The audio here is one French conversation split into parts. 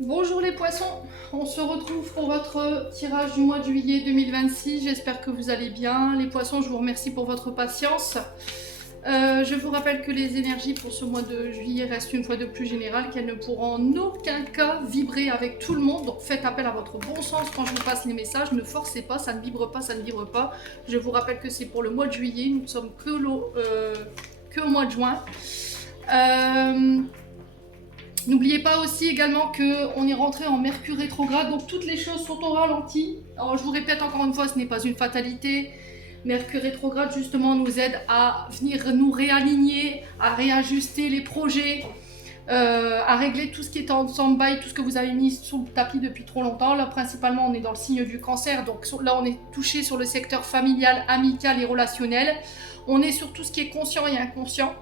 Bonjour les poissons, on se retrouve pour votre tirage du mois de juillet 2026, j'espère que vous allez bien. Les poissons, je vous remercie pour votre patience. Je vous rappelle que les énergies pour ce mois de juillet restent une fois de plus générales, qu'elles ne pourront en aucun cas vibrer avec tout le monde. Donc faites appel à votre bon sens quand je vous passe les messages, ne forcez pas, ça ne vibre pas, ça ne vibre pas. Je vous rappelle que c'est pour le mois de juillet, nous ne sommes que au mois de juin. N'oubliez pas aussi également qu'on est rentré en Mercure rétrograde, donc toutes les choses sont au ralenti. Alors je vous répète encore une fois, ce n'est pas une fatalité. Mercure rétrograde justement nous aide à venir nous réaligner, à réajuster les projets, à régler tout ce qui est en stand-by, tout ce que vous avez mis sous le tapis depuis trop longtemps. Là principalement on est dans le signe du cancer, donc là on est touché sur le secteur familial, amical et relationnel. On est sur tout ce qui est conscient et inconscient.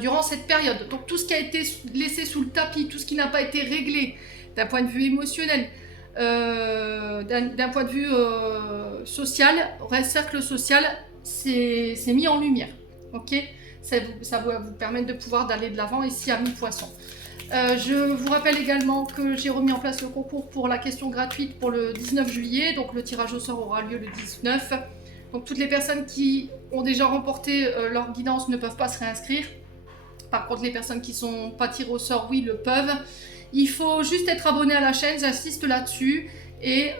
Durant cette période. Donc tout ce qui a été laissé sous le tapis, tout ce qui n'a pas été réglé d'un point de vue émotionnel, d'un point de vue social, cercle social, c'est mis en lumière. Ok, ça va vous permettre de pouvoir d'aller de l'avant ici à mi-poisson. Je vous rappelle également que j'ai remis en place le concours pour la question gratuite pour le 19 juillet. Donc le tirage au sort aura lieu le 19. Donc toutes les personnes qui ont déjà remporté leur guidance ne peuvent pas se réinscrire. Par contre, les personnes qui ne sont pas tirées au sort, oui, le peuvent. Il faut juste être abonné à la chaîne, j'insiste là-dessus, et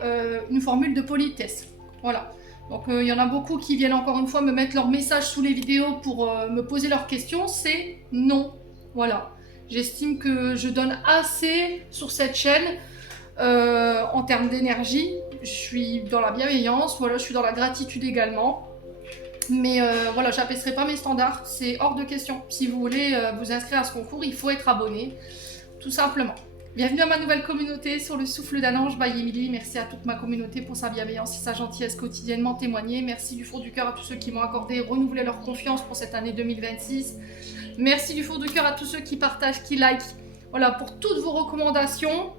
une formule de politesse. Voilà. Donc il y en a beaucoup qui viennent encore une fois me mettre leurs messages sous les vidéos pour me poser leurs questions. C'est non. Voilà. J'estime que je donne assez sur cette chaîne en termes d'énergie. Je suis dans la bienveillance, voilà, je suis dans la gratitude également. Mais voilà, j'abaisserai pas mes standards, c'est hors de question. Si vous voulez vous inscrire à ce concours, il faut être abonné, tout simplement. Bienvenue à ma nouvelle communauté sur le souffle d'un ange by Emily. Merci à toute ma communauté pour sa bienveillance et sa gentillesse quotidiennement témoignée. Merci du fond du cœur à tous ceux qui m'ont accordé, renouvelé leur confiance pour cette année 2026. Merci du fond du cœur à tous ceux qui partagent, qui likent. Voilà, pour toutes vos recommandations.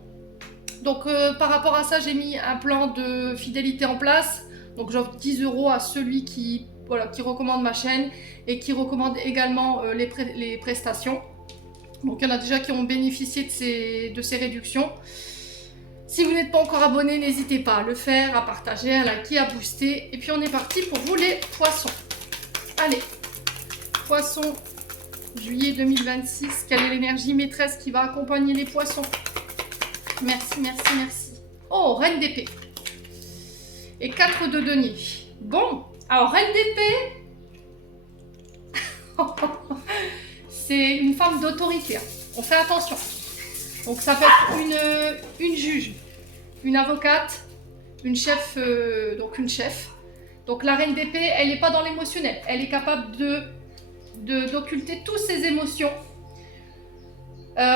Donc par rapport à ça, j'ai mis un plan de fidélité en place. Donc j'offre 10 € à celui qui recommande ma chaîne et qui recommande également les prestations. Donc il y en a déjà qui ont bénéficié de ces réductions. Si vous n'êtes pas encore abonné, n'hésitez pas à le faire, à partager, à liker, à booster. Et puis on est parti pour vous les poissons. Allez, poissons, juillet 2026. Quelle est l'énergie maîtresse qui va accompagner les poissons? Merci, merci, merci. Oh, reine d'épée. Et 4 de denier. Bon, alors reine d'épée, c'est une femme d'autorité. On fait attention. Donc ça peut être une juge, une avocate, une chef, donc une chef. Donc la reine d'épée, elle n'est pas dans l'émotionnel. Elle est capable d'occulter toutes ses émotions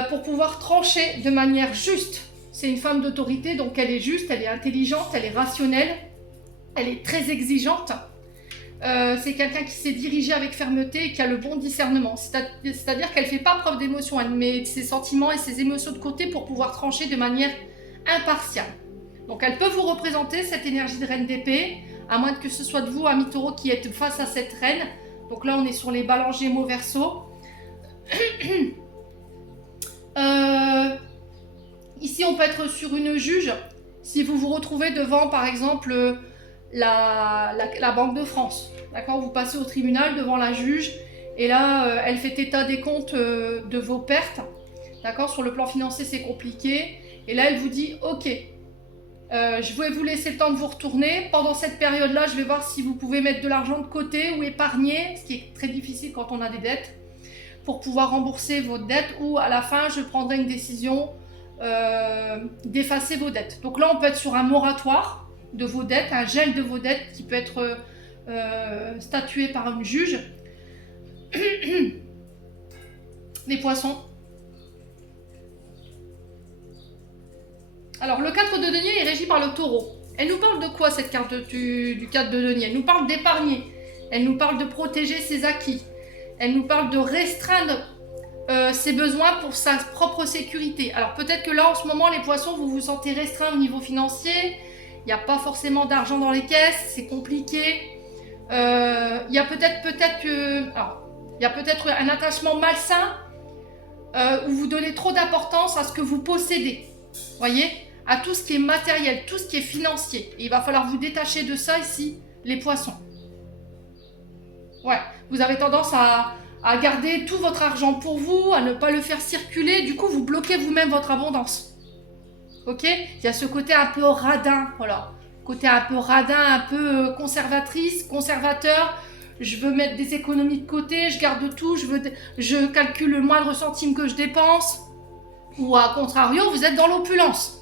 pour pouvoir trancher de manière juste. C'est une femme d'autorité, donc elle est juste, elle est intelligente, elle est rationnelle, elle est très exigeante. C'est quelqu'un qui sait diriger avec fermeté et qui a le bon discernement. C'est-à-dire qu'elle ne fait pas preuve d'émotion, elle met ses sentiments et ses émotions de côté pour pouvoir trancher de manière impartiale. Donc elle peut vous représenter cette énergie de reine d'épée, à moins que ce soit de vous, ami taureau, qui êtes face à cette reine. Donc là on est sur les balances Gémeaux Verseau. Ici on peut être sur une juge, si vous vous retrouvez devant par exemple la Banque de France. D'accord, vous passez au tribunal devant la juge et là elle fait état des comptes de vos pertes. D'accord, sur le plan financier c'est compliqué et là elle vous dit ok, je vais vous laisser le temps de vous retourner. Pendant cette période là je vais voir si vous pouvez mettre de l'argent de côté ou épargner, ce qui est très difficile quand on a des dettes, pour pouvoir rembourser vos dettes, ou à la fin je prendrai une décision d'effacer vos dettes. Donc là on peut être sur un moratoire de vos dettes, un gel de vos dettes qui peut être statué par une juge. Les poissons. Alors le 4 de denier est régi par le taureau. Elle nous parle de quoi cette carte du 4 de denier? Elle nous parle d'épargner, elle nous parle de protéger ses acquis, elle nous parle de restreindre ses besoins pour sa propre sécurité. Alors peut-être que là en ce moment les poissons vous vous sentez restreint au niveau financier, il n'y a pas forcément d'argent dans les caisses, c'est compliqué. Il y a peut-être un attachement malsain où vous donnez trop d'importance à ce que vous possédez. Voyez, à tout ce qui est matériel, tout ce qui est financier. Et il va falloir vous détacher de ça ici, les poissons. Ouais, vous avez tendance à garder tout votre argent pour vous, à ne pas le faire circuler. Du coup, vous bloquez vous-même votre abondance. Ok? Il y a ce côté un peu radin, voilà. Côté un peu radin, un peu conservatrice, conservateur. Je veux mettre des économies de côté, je garde tout, je calcule le moindre centime que je dépense. Ou à contrario, vous êtes dans l'opulence.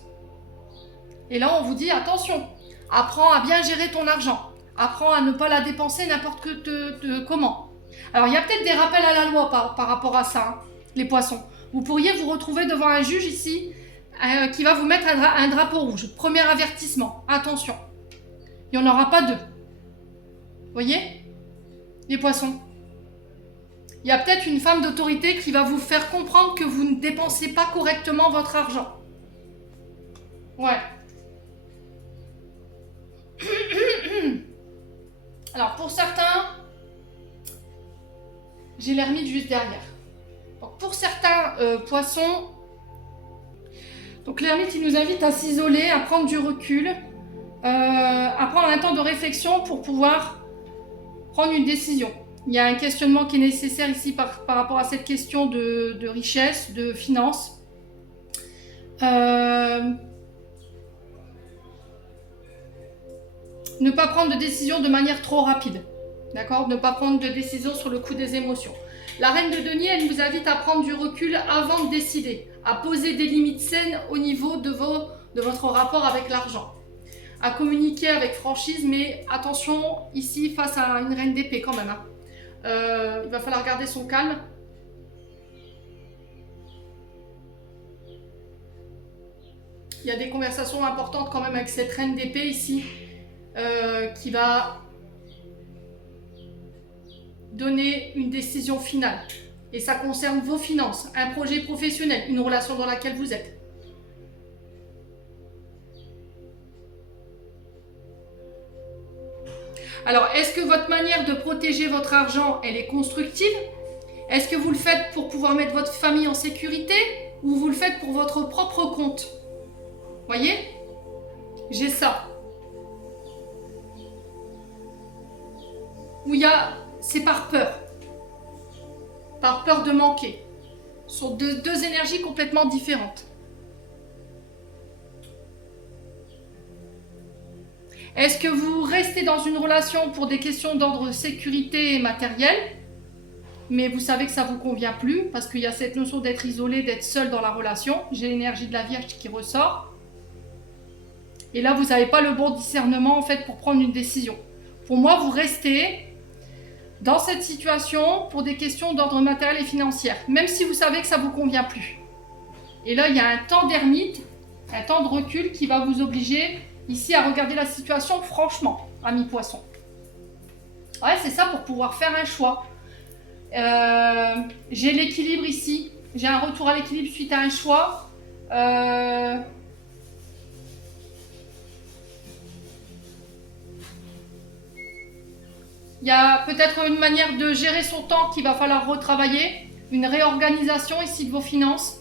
Et là, on vous dit, attention, apprends à bien gérer ton argent. Apprends à ne pas la dépenser n'importe comment. Alors, il y a peut-être des rappels à la loi par rapport à ça, hein, les poissons. Vous pourriez vous retrouver devant un juge ici qui va vous mettre un drapeau rouge. Premier avertissement, attention. Il n'y en aura pas deux. Voyez, les poissons. Il y a peut-être une femme d'autorité qui va vous faire comprendre que vous ne dépensez pas correctement votre argent. Ouais. Alors, pour certains, j'ai l'ermite juste derrière. Donc, pour certains poissons, donc l'ermite, il nous invite à s'isoler, à prendre du recul, à prendre un temps de réflexion pour pouvoir prendre une décision. Il y a un questionnement qui est nécessaire ici par rapport à cette question de richesse, de finances. Ne pas prendre de décision de manière trop rapide. D'accord? Ne pas prendre de décision sur le coup des émotions. La reine de denier, elle vous invite à prendre du recul avant de décider, à poser des limites saines au niveau de votre rapport avec l'argent, à communiquer avec franchise, mais attention ici face à une reine d'épée quand même. Hein. Il va falloir garder son calme. Il y a des conversations importantes quand même avec cette reine d'épée ici, qui va donner une décision finale. Et ça concerne vos finances, un projet professionnel, une relation dans laquelle vous êtes. Alors, est-ce que votre manière de protéger votre argent, elle est constructive? Est-ce que vous le faites pour pouvoir mettre votre famille en sécurité ou vous le faites pour votre propre compte? Voyez? J'ai ça. Où c'est par peur. Par peur de manquer. Ce sont deux énergies complètement différentes. Est-ce que vous restez dans une relation pour des questions d'ordre sécurité et matériel, mais vous savez que ça ne vous convient plus, parce qu'il y a cette notion d'être isolé, d'être seul dans la relation. J'ai l'énergie de la Vierge qui ressort. Et là, vous n'avez pas le bon discernement en fait pour prendre une décision. Pour moi, vous restez dans cette situation pour des questions d'ordre matériel et financier, même si vous savez que ça ne vous convient plus. Et là, il y a un temps d'ermite, un temps de recul qui va vous obliger ici à regarder la situation franchement, ami poisson. Ouais, c'est ça pour pouvoir faire un choix. J'ai l'équilibre ici, j'ai un retour à l'équilibre suite à un choix. Il y a peut-être une manière de gérer son temps qu'il va falloir retravailler, une réorganisation ici de vos finances.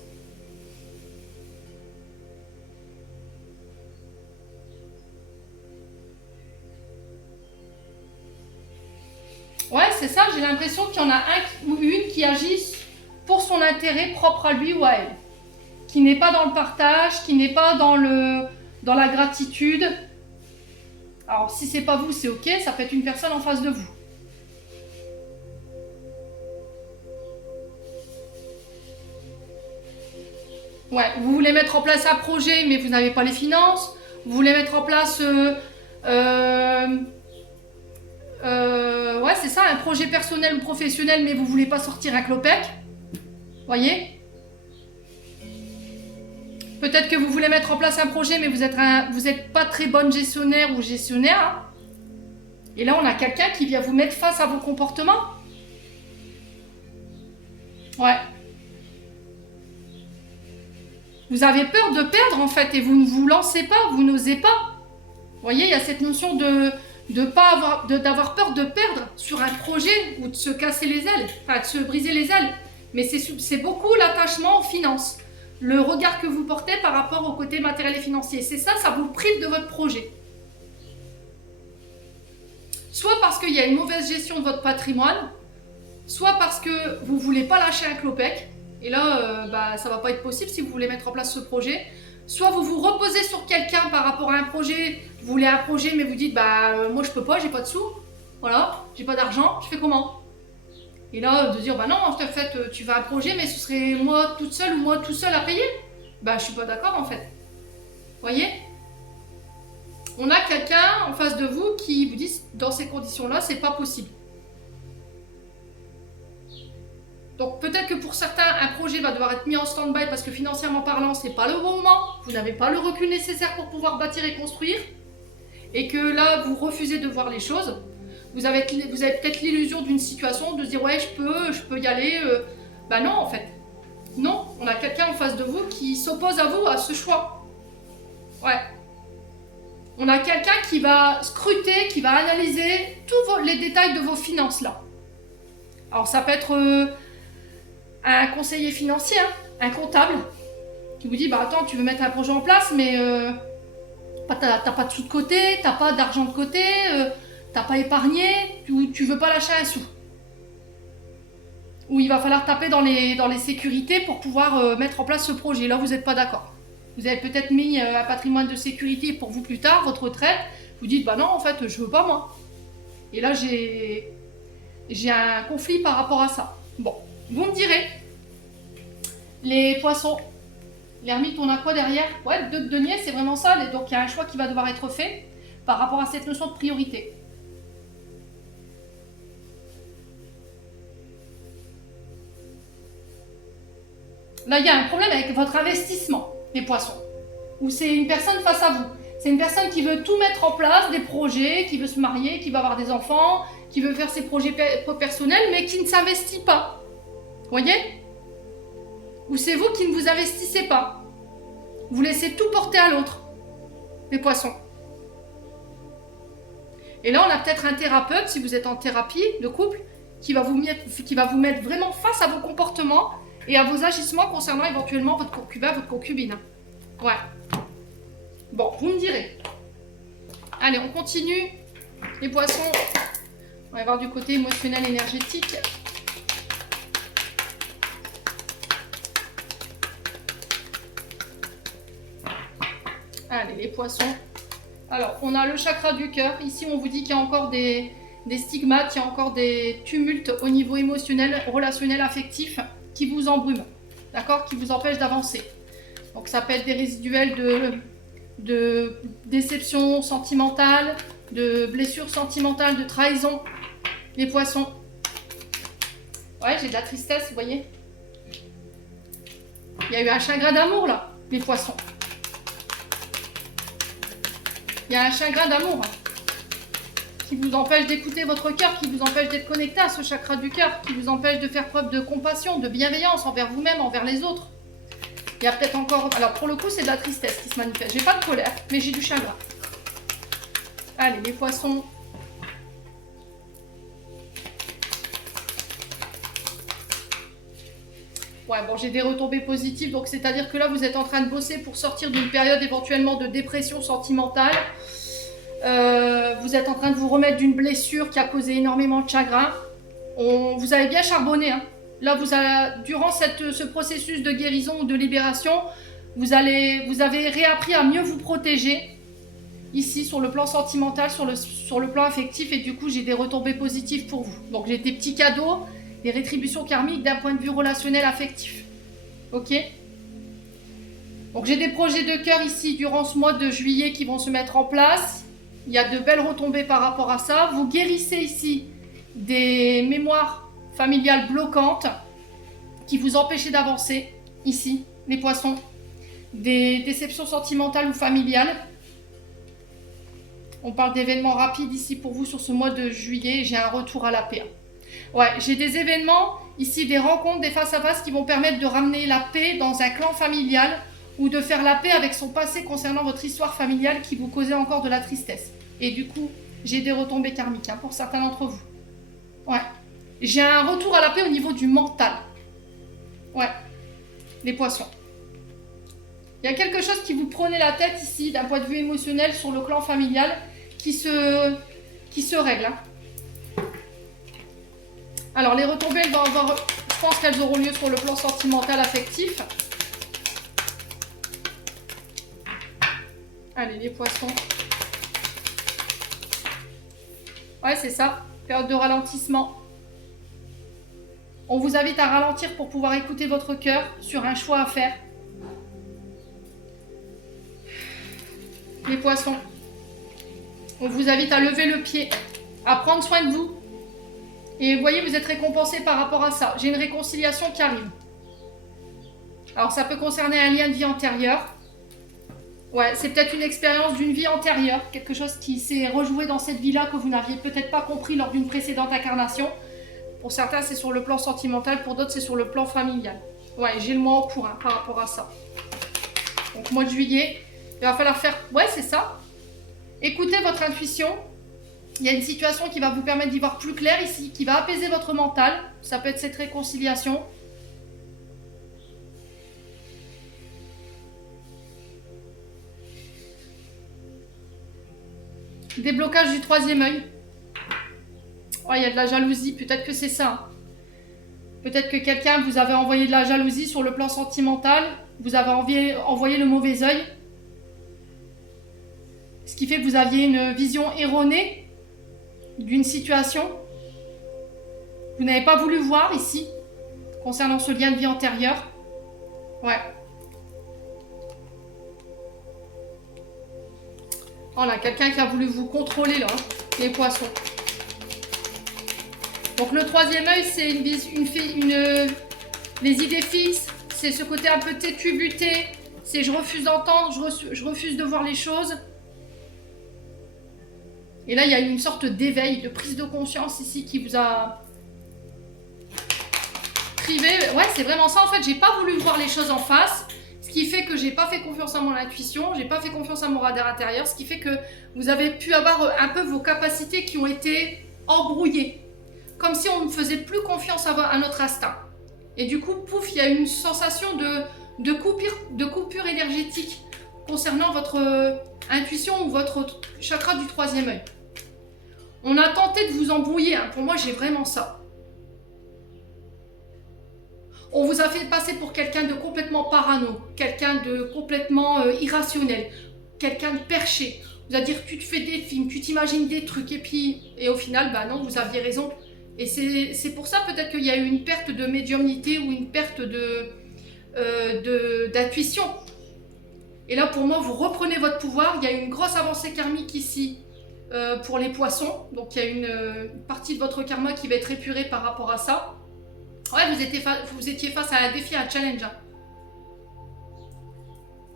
Ouais, c'est ça, j'ai l'impression qu'il y en a un ou une qui agissent pour son intérêt propre à lui ou à elle. Qui n'est pas dans le partage, qui n'est pas dans la gratitude. Alors, si c'est pas vous, c'est ok, ça peut être une personne en face de vous. Ouais, vous voulez mettre en place un projet, mais vous n'avez pas les finances. Vous voulez mettre en place... ouais, c'est ça, un projet personnel ou professionnel, mais vous voulez pas sortir un clopec. Voyez? Peut-être que vous voulez mettre en place un projet, mais vous êtes pas très bonne gestionnaire ou gestionnaire. Hein. Et là, on a quelqu'un qui vient vous mettre face à vos comportements. Ouais. Vous avez peur de perdre, en fait, et vous ne vous lancez pas, vous n'osez pas. Vous voyez, il y a cette notion d'avoir peur de perdre sur un projet ou de se casser les ailes, enfin de se briser les ailes. Mais c'est beaucoup l'attachement aux finances. Le regard que vous portez par rapport au côté matériel et financier. C'est ça, ça vous prive de votre projet. Soit parce qu'il y a une mauvaise gestion de votre patrimoine, soit parce que vous ne voulez pas lâcher un clopec. Et là, ça ne va pas être possible si vous voulez mettre en place ce projet. Soit vous vous reposez sur quelqu'un par rapport à un projet. Vous voulez un projet, mais vous dites, moi je peux pas, j'ai pas de sous. Voilà, j'ai pas d'argent, je fais comment? Et là, de dire, non, en fait, tu vas un projet, mais ce serait moi toute seule ou moi tout seul à payer. Je suis pas d'accord en fait. Voyez? On a quelqu'un en face de vous qui vous dit, dans ces conditions-là, c'est pas possible. Donc peut-être que pour certains, un projet va devoir être mis en stand-by parce que financièrement parlant, c'est pas le bon moment. Vous n'avez pas le recul nécessaire pour pouvoir bâtir et construire. Et que là, vous refusez de voir les choses. Vous avez peut-être l'illusion d'une situation de se dire, ouais, je peux y aller. Non, en fait. Non, on a quelqu'un en face de vous qui s'oppose à vous, à ce choix. Ouais. On a quelqu'un qui va scruter, qui va analyser tous les détails de vos finances là. Alors ça peut être un conseiller financier, hein, un comptable, qui vous dit, attends, tu veux mettre un projet en place, mais t'as pas de sous de côté, t'as pas d'argent de côté, t'as pas épargné, tu veux pas lâcher un sou. Ou il va falloir taper dans les sécurités pour pouvoir mettre en place ce projet. Là, vous n'êtes pas d'accord. Vous avez peut-être mis un patrimoine de sécurité pour vous plus tard, votre retraite. Vous dites, non, en fait, je veux pas, moi. Et là, j'ai un conflit par rapport à ça. Bon, vous me direz, les poissons, l'ermite, on a quoi derrière? Ouais, 2 de denier, c'est vraiment ça. Donc, il y a un choix qui va devoir être fait par rapport à cette notion de priorité. Là, il y a un problème avec votre investissement, les poissons. Ou c'est une personne face à vous. C'est une personne qui veut tout mettre en place, des projets, qui veut se marier, qui va avoir des enfants, qui veut faire ses projets personnels, mais qui ne s'investit pas. Vous voyez? Ou c'est vous qui ne vous investissez pas. Vous laissez tout porter à l'autre, les poissons. Et là, on a peut-être un thérapeute, si vous êtes en thérapie de couple, qui va vous mettre vraiment face à vos comportements et à vos agissements concernant éventuellement votre concubin, votre concubine. Ouais. Bon, vous me direz. Allez, on continue. Les poissons, on va voir du côté émotionnel, énergétique. Allez, les poissons. Alors, on a le chakra du cœur. Ici, on vous dit qu'il y a encore des stigmates, il y a encore des tumultes au niveau émotionnel, relationnel, affectif qui vous embrument, d'accord, qui vous empêchent d'avancer. Donc, ça peut être des résiduels de déception sentimentale, de blessures sentimentales, de trahison. Les poissons. Ouais, j'ai de la tristesse, vous voyez. Il y a eu un chagrin d'amour, là, les poissons. Il y a un chagrin d'amour qui vous empêche d'écouter votre cœur, qui vous empêche d'être connecté à ce chakra du cœur, qui vous empêche de faire preuve de compassion, de bienveillance envers vous-même, envers les autres. Il y a peut-être encore... Alors pour le coup, c'est de la tristesse qui se manifeste. J'ai pas de colère, mais j'ai du chagrin. Allez, les poissons. Ouais, bon, j'ai des retombées positives, donc c'est-à-dire que là, vous êtes en train de bosser pour sortir d'une période éventuellement de dépression sentimentale. Vous êtes en train de vous remettre d'une blessure qui a causé énormément de chagrin. Vous avez bien charbonné, hein. Là, durant ce processus de guérison ou de libération, vous avez réappris à mieux vous protéger. Ici, sur le plan sentimental, sur le plan affectif, et du coup, j'ai des retombées positives pour vous. Donc, j'ai des petits cadeaux, des rétributions karmiques d'un point de vue relationnel affectif. Ok? Donc, j'ai des projets de cœur ici durant ce mois de juillet qui vont se mettre en place. Il y a de belles retombées par rapport à ça. Vous guérissez ici des mémoires familiales bloquantes qui vous empêchaient d'avancer. Ici, les poissons. Des déceptions sentimentales ou familiales. On parle d'événements rapides ici pour vous sur ce mois de juillet. J'ai un retour à la paix. Ouais, j'ai des événements ici, des rencontres, des face-à-face qui vont permettre de ramener la paix dans un clan familial ou de faire la paix avec son passé concernant votre histoire familiale qui vous causait encore de la tristesse. Et du coup, j'ai des retombées karmiques, hein, pour certains d'entre vous. Ouais. J'ai un retour à la paix au niveau du mental. Ouais, les poissons. Il y a quelque chose qui vous prenait la tête ici, d'un point de vue émotionnel, sur le clan familial, qui se règle. Hein. Alors, les retombées, je pense qu'elles auront lieu sur le plan sentimental, affectif. Allez, les poissons. Ouais, c'est ça. Période de ralentissement. On vous invite à ralentir pour pouvoir écouter votre cœur sur un choix à faire. Les poissons. On vous invite à lever le pied, à prendre soin de vous. Et vous voyez, vous êtes récompensé par rapport à ça. J'ai une réconciliation qui arrive. Alors, ça peut concerner un lien de vie antérieur. Ouais, c'est peut-être une expérience d'une vie antérieure. Quelque chose qui s'est rejoué dans cette vie-là que vous n'aviez peut-être pas compris lors d'une précédente incarnation. Pour certains, c'est sur le plan sentimental. Pour d'autres, c'est sur le plan familial. Ouais, j'ai le mois en cours hein, par rapport à ça. Donc, mois de juillet, il va falloir faire... Ouais, c'est ça. Écoutez votre intuition. Il y a une situation qui va vous permettre d'y voir plus clair ici, qui va apaiser votre mental. Ça peut être cette réconciliation. Déblocage du troisième œil. Ouais, il y a de la jalousie, peut-être que c'est ça. Peut-être que quelqu'un vous avait envoyé de la jalousie sur le plan sentimental. Vous avez envoyé le mauvais œil. Ce qui fait que vous aviez une vision erronée d'une situation. Vous n'avez pas voulu voir ici, concernant ce lien de vie antérieur. Ouais. Oh là, quelqu'un qui a voulu vous contrôler là, les poissons. Donc le troisième œil, c'est les idées fixes, c'est ce côté un peu têtu, buté, c'est je refuse d'entendre, je refuse de voir les choses. Et là, il y a une sorte d'éveil, de prise de conscience ici qui vous a privé. Ouais, c'est vraiment ça. En fait, j'ai pas voulu voir les choses en face. Ce qui fait que j'ai pas fait confiance à mon intuition, j'ai pas fait confiance à mon radar intérieur, ce qui fait que vous avez pu avoir un peu vos capacités qui ont été embrouillées. Comme si on ne faisait plus confiance à notre instinct. Et du coup, pouf, il y a une sensation de coupure énergétique concernant votre intuition ou votre chakra du troisième œil. On a tenté de vous embrouiller, hein. Pour moi, j'ai vraiment ça. On vous a fait passer pour quelqu'un de complètement parano, quelqu'un de complètement irrationnel, quelqu'un de perché. Vous allez dire, tu te fais des films, tu t'imagines des trucs, et au final, bah non, vous aviez raison. Et c'est pour ça peut-être qu'il y a eu une perte de médiumnité ou une perte d'intuition. Et là, pour moi, vous reprenez votre pouvoir. Il y a une grosse avancée karmique ici pour les poissons. Donc, il y a une partie de votre karma qui va être épurée par rapport à ça. Ouais, vous étiez face à un défi, à un challenge.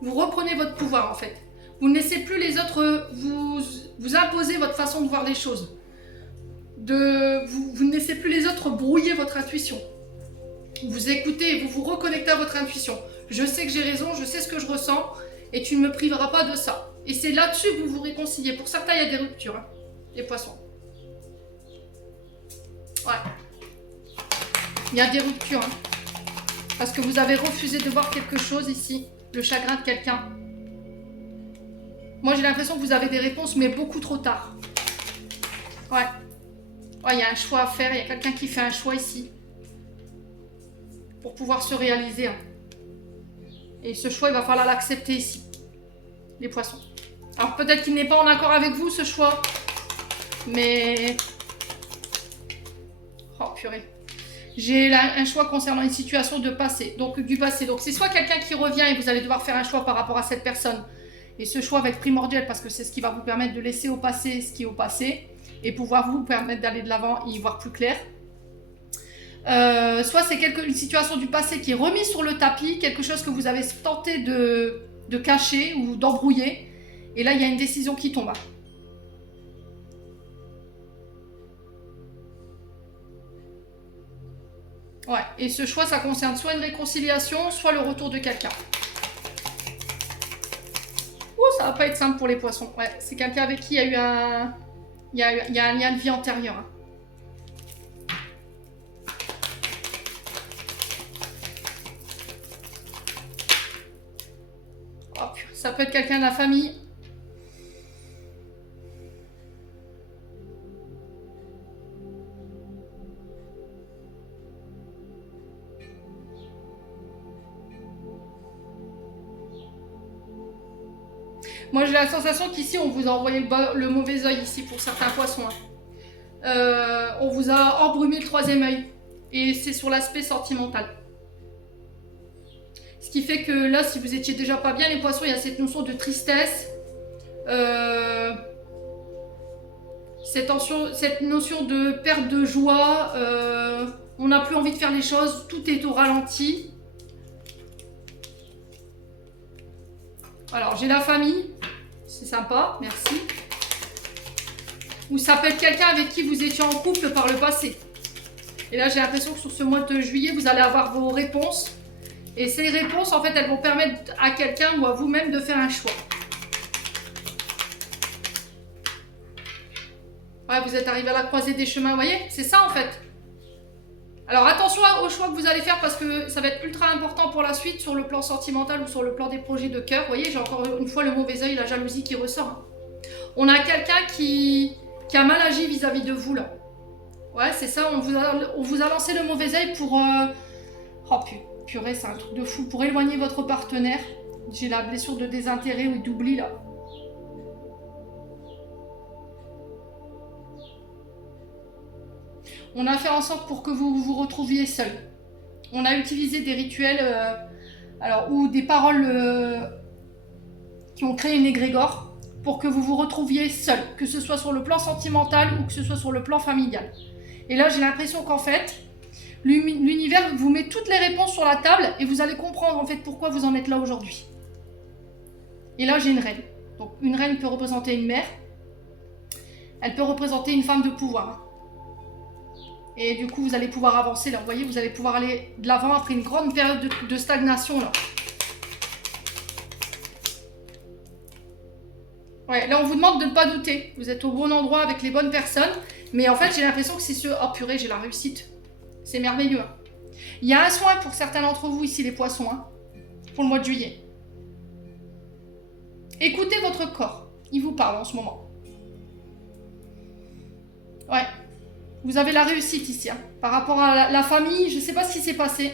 Vous reprenez votre pouvoir, en fait. Vous ne laissez plus les autres vous imposer votre façon de voir les choses. Vous ne laissez plus les autres brouiller votre intuition. Vous écoutez et vous vous reconnectez à votre intuition. Je sais que j'ai raison, je sais ce que je ressens et tu ne me priveras pas de ça. Et c'est là-dessus que vous vous réconciliez. Pour certains, il y a des ruptures, hein, les poissons. Ouais. Il y a des ruptures. Hein, parce que vous avez refusé de voir quelque chose ici. Le chagrin de quelqu'un. Moi, j'ai l'impression que vous avez des réponses, mais beaucoup trop tard. Ouais. Ouais, il y a un choix à faire. Il y a quelqu'un qui fait un choix ici. Pour pouvoir se réaliser. Hein. Et ce choix, il va falloir l'accepter ici. Les poissons. Alors, peut-être qu'il n'est pas en accord avec vous, ce choix. Mais... Oh, purée. J'ai un choix concernant une situation de passé. Donc, du passé. Donc, c'est soit quelqu'un qui revient et vous allez devoir faire un choix par rapport à cette personne. Et ce choix va être primordial parce que c'est ce qui va vous permettre de laisser au passé ce qui est au passé. Et pouvoir vous permettre d'aller de l'avant et y voir plus clair. Soit c'est une situation du passé qui est remise sur le tapis, quelque chose que vous avez tenté de cacher ou d'embrouiller. Et là, il y a une décision qui tombe. Ouais, et ce choix, ça concerne soit une réconciliation, soit le retour de quelqu'un. Ouh, ça va pas être simple pour les poissons. Ouais, c'est quelqu'un avec qui il y a eu un... Il y a un lien de vie antérieur. Hein. Hop, ça peut être quelqu'un de la famille. Moi, j'ai la sensation qu'ici, on vous a envoyé le mauvais œil ici pour certains poissons. On vous a embrumé le troisième œil. Et c'est sur l'aspect sentimental. Ce qui fait que là, si vous étiez déjà pas bien, les poissons, il y a cette notion de tristesse. Cette notion de perte de joie. On n'a plus envie de faire les choses. Tout est au ralenti. Alors, j'ai la famille. C'est sympa, merci. Ou ça peut être quelqu'un avec qui vous étiez en couple par le passé. Et là, j'ai l'impression que sur ce mois de juillet, vous allez avoir vos réponses. Et ces réponses, en fait, elles vont permettre à quelqu'un ou à vous-même de faire un choix. Ouais, vous êtes arrivé à la croisée des chemins, vous voyez? C'est ça, en fait. Alors, attention aux choix que vous allez faire parce que ça va être ultra important pour la suite sur le plan sentimental ou sur le plan des projets de cœur. Vous voyez, j'ai encore une fois le mauvais œil, la jalousie qui ressort. On a quelqu'un qui a mal agi vis-à-vis de vous, là. Ouais, c'est ça, on vous a lancé le mauvais œil pour... Oh purée, c'est un truc de fou. Pour éloigner votre partenaire. J'ai la blessure de désintérêt ou d'oubli, là. On a fait en sorte pour que vous vous retrouviez seul. On a utilisé des rituels ou des paroles qui ont créé une égrégore pour que vous vous retrouviez seul, que ce soit sur le plan sentimental ou que ce soit sur le plan familial. Et là, j'ai l'impression qu'en fait, l'univers vous met toutes les réponses sur la table et vous allez comprendre en fait pourquoi vous en êtes là aujourd'hui. Et là, j'ai une reine. Donc, une reine peut représenter une mère. Elle peut représenter une femme de pouvoir. Et du coup, vous allez pouvoir avancer là. Vous voyez, vous allez pouvoir aller de l'avant après une grande période de stagnation là. Ouais, là, on vous demande de ne pas douter. Vous êtes au bon endroit avec les bonnes personnes. Mais en fait, j'ai l'impression que c'est ce... Oh purée, j'ai la réussite. C'est merveilleux. Hein. Il y a un soin pour certains d'entre vous ici, les poissons, hein, pour le mois de juillet. Écoutez votre corps. Il vous parle en ce moment. Ouais. Vous avez la réussite ici. Hein. Par rapport à la famille, je ne sais pas ce qui s'est passé.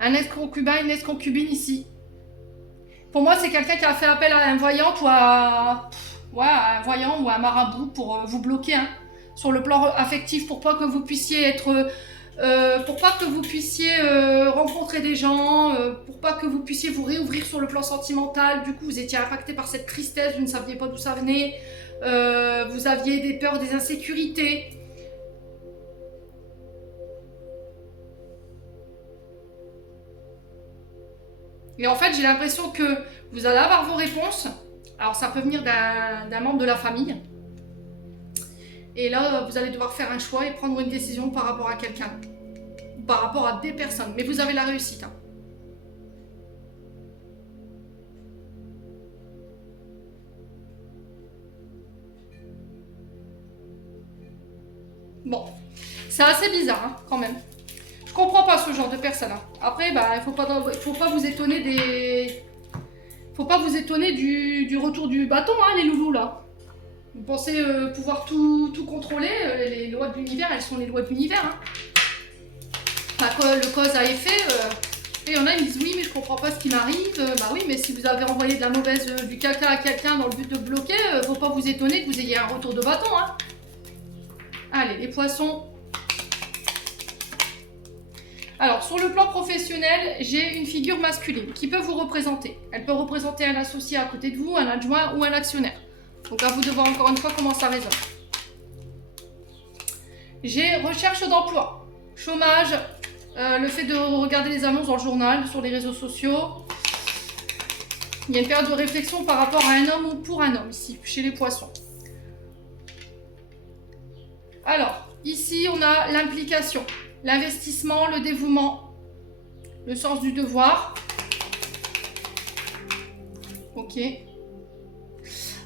Un ex-concubin, une ex-concubine ici. Pour moi, c'est quelqu'un qui a fait appel à un voyant ou à un voyant ou à un marabout pour vous bloquer hein, sur le plan affectif pour pas que vous puissiez être... pour pas que vous puissiez rencontrer des gens, pour pas que vous puissiez vous réouvrir sur le plan sentimental. Du coup, vous étiez impacté par cette tristesse, vous ne saviez pas d'où ça venait. Vous aviez des peurs, des insécurités. Et en fait, j'ai l'impression que vous allez avoir vos réponses. Alors, ça peut venir d'un membre de la famille. Et là, vous allez devoir faire un choix et prendre une décision par rapport à quelqu'un. Par rapport à des personnes. Mais vous avez la réussite. Hein. Bon, c'est assez bizarre hein, quand même. Je comprends pas ce genre de personne. Hein. Après, bah, il faut pas vous étonner des... Faut pas vous étonner du retour du bâton, hein, les loulous là. Vous pensez pouvoir tout contrôler. Les lois de l'univers, elles sont les lois de l'univers. Hein. Enfin, le cause à effet. Et il y en a, ils me disent oui, mais je comprends pas ce qui m'arrive. Bah oui, mais si vous avez envoyé de la mauvaise, du caca à quelqu'un dans le but de bloquer, faut pas vous étonner que vous ayez un retour de bâton. Hein. Allez, les poissons. Alors, sur le plan professionnel, j'ai une figure masculine qui peut vous représenter. Elle peut représenter un associé à côté de vous, un adjoint ou un actionnaire. Donc, à vous de voir encore une fois comment ça résonne. J'ai recherche d'emploi, chômage, le fait de regarder les annonces dans le journal, sur les réseaux sociaux. Il y a une période de réflexion par rapport à un homme ou pour un homme, ici, chez les poissons. Alors, ici, on a l'implication. L'investissement, le dévouement, le sens du devoir. Ok.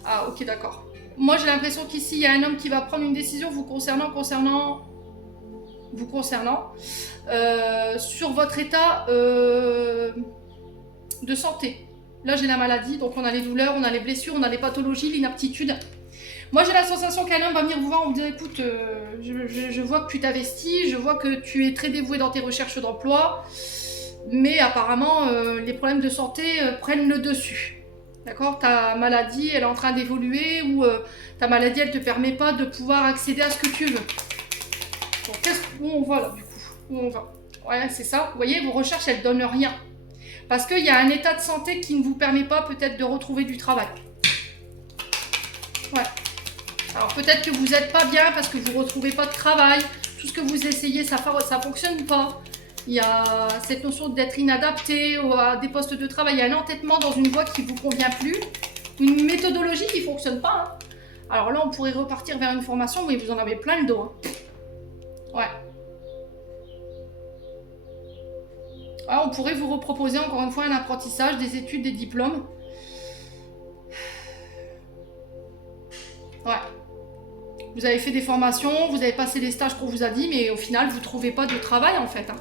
Ah, ok, d'accord. Moi, j'ai l'impression qu'ici, il y a un homme qui va prendre une décision vous concernant sur votre état de santé. Là, j'ai la maladie, donc on a les douleurs, on a les blessures, on a les pathologies, l'inaptitude. Moi, j'ai la sensation qu'un homme va venir vous voir en vous disant, écoute, je vois que tu t'investis, je vois que tu es très dévoué dans tes recherches d'emploi, mais apparemment, les problèmes de santé prennent le dessus. D'accord? Ta maladie, elle est en train d'évoluer, ou ta maladie, elle ne te permet pas de pouvoir accéder à ce que tu veux. Bon, où on va là, du coup? Où on va? Ouais, c'est ça. Vous voyez, vos recherches, elles ne donnent rien. Parce qu'il y a un état de santé qui ne vous permet pas peut-être de retrouver du travail. Ouais. Alors peut-être que vous n'êtes pas bien parce que vous ne retrouvez pas de travail. Tout ce que vous essayez, ça ne fonctionne pas. Il y a cette notion d'être inadapté à des postes de travail. Il y a un entêtement dans une voie qui ne vous convient plus. Une méthodologie qui ne fonctionne pas. Hein. Alors là, on pourrait repartir vers une formation, mais vous en avez plein le dos. Hein. Ouais. Ah, on pourrait vous reproposer encore une fois un apprentissage, des études, des diplômes. Ouais. Vous avez fait des formations, vous avez passé les stages qu'on vous a dit, mais au final, vous ne trouvez pas de travail en fait. Hein.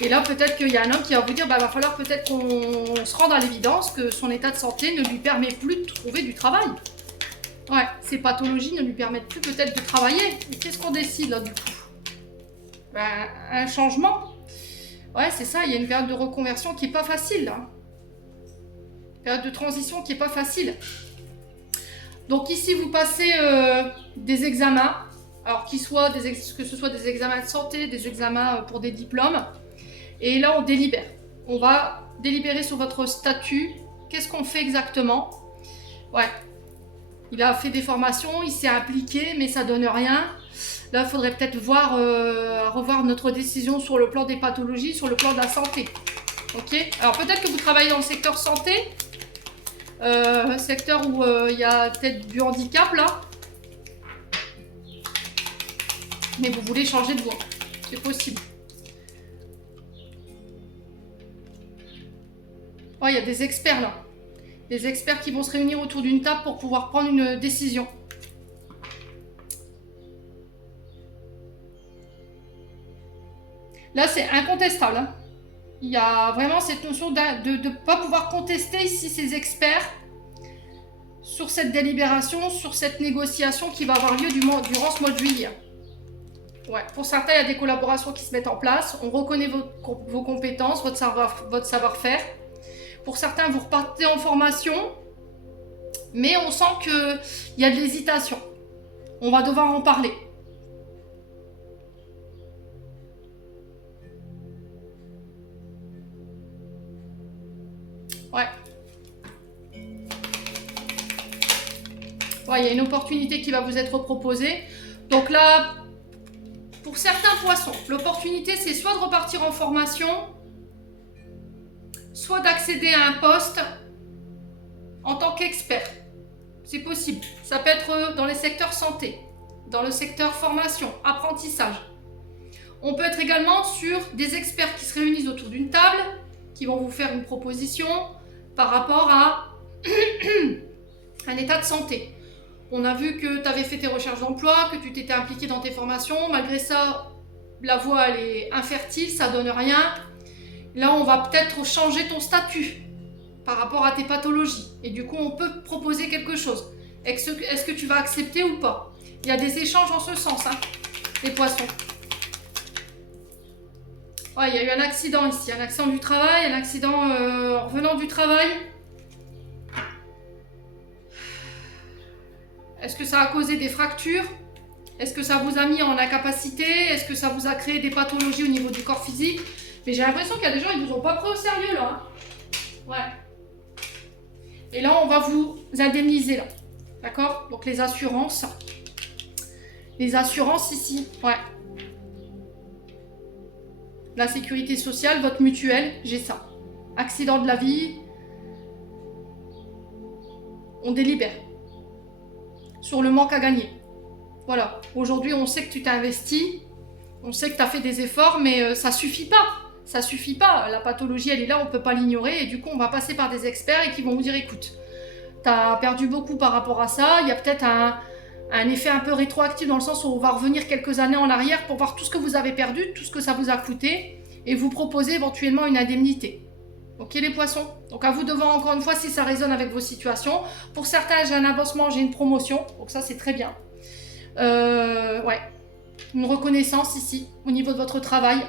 Et là, peut-être qu'il y a un homme qui va vous dire, bah, va falloir peut-être qu'on se rende à l'évidence que son état de santé ne lui permet plus de trouver du travail. Ouais, ses pathologies ne lui permettent plus peut-être de travailler. Mais qu'est-ce qu'on décide là du coup? Ben, un changement. Ouais, c'est ça, il y a une période de reconversion qui n'est pas facile. Là. Période de transition qui n'est pas facile. Donc ici, vous passez des examens, alors que ce soit des examens de santé, des examens pour des diplômes. Et là, on délibère. On va délibérer sur votre statut. Qu'est-ce qu'on fait exactement? Ouais. Il a fait des formations, il s'est impliqué, mais ça donne rien. Là, il faudrait peut-être revoir notre décision sur le plan des pathologies, sur le plan de la santé. Ok? Alors peut-être que vous travaillez dans le secteur santé, secteur où il y a peut-être du handicap là. Mais vous voulez changer de voie. C'est possible. Oh, il y a des experts là. Des experts qui vont se réunir autour d'une table pour pouvoir prendre une décision. Là, c'est incontestable. Hein. Il y a vraiment cette notion de ne pas pouvoir contester ici ces experts sur cette délibération, sur cette négociation qui va avoir lieu durant ce mois de juillet. Ouais. Pour certains, il y a des collaborations qui se mettent en place. On reconnaît vos compétences, votre savoir-faire. Pour certains, vous repartez en formation, mais on sent qu'il y a de l'hésitation. On va devoir en parler. Ouais. Ouais, il y a une opportunité qui va vous être proposée. Donc là, pour certains poissons, l'opportunité, c'est soit de repartir en formation, soit d'accéder à un poste en tant qu'expert. C'est possible. Ça peut être dans les secteurs santé, dans le secteur formation, apprentissage. On peut être également sur des experts qui se réunissent autour d'une table, qui vont vous faire une proposition par rapport à un état de santé. On a vu que tu avais fait tes recherches d'emploi, que tu t'étais impliqué dans tes formations. Malgré ça, la voie elle est infertile, ça donne rien. Là, on va peut-être changer ton statut par rapport à tes pathologies. Et du coup, on peut proposer quelque chose. Est-ce que tu vas accepter ou pas? Il y a des échanges en ce sens, hein, les poissons. Ouais, il y a eu un accident ici, un accident du travail, un accident en revenant du travail. Est-ce que ça a causé des fractures? Est-ce que ça vous a mis en incapacité? Est-ce que ça vous a créé des pathologies au niveau du corps physique? Mais j'ai l'impression qu'il y a des gens, ils vous ont pas pris au sérieux là. Hein. Ouais. Et là, on va vous indemniser là. D'accord? Donc les assurances. Les assurances ici, ouais. La sécurité sociale, votre mutuelle, j'ai ça. Accident de la vie. On délibère. Sur le manque à gagner. Voilà. Aujourd'hui, on sait que tu t'es investi. On sait que tu as fait des efforts, mais ça suffit pas. Ça suffit pas. La pathologie, elle est là, on ne peut pas l'ignorer. Et du coup, on va passer par des experts et qui vont vous dire, écoute, tu as perdu beaucoup par rapport à ça. Il y a peut-être un effet un peu rétroactif dans le sens où on va revenir quelques années en arrière pour voir tout ce que vous avez perdu, tout ce que ça vous a coûté et vous proposer éventuellement une indemnité. Ok les poissons? Donc à vous de voir encore une fois si ça résonne avec vos situations. Pour certains, j'ai un avancement, j'ai une promotion. Donc ça, c'est très bien. Ouais. Une reconnaissance ici, au niveau de votre travail.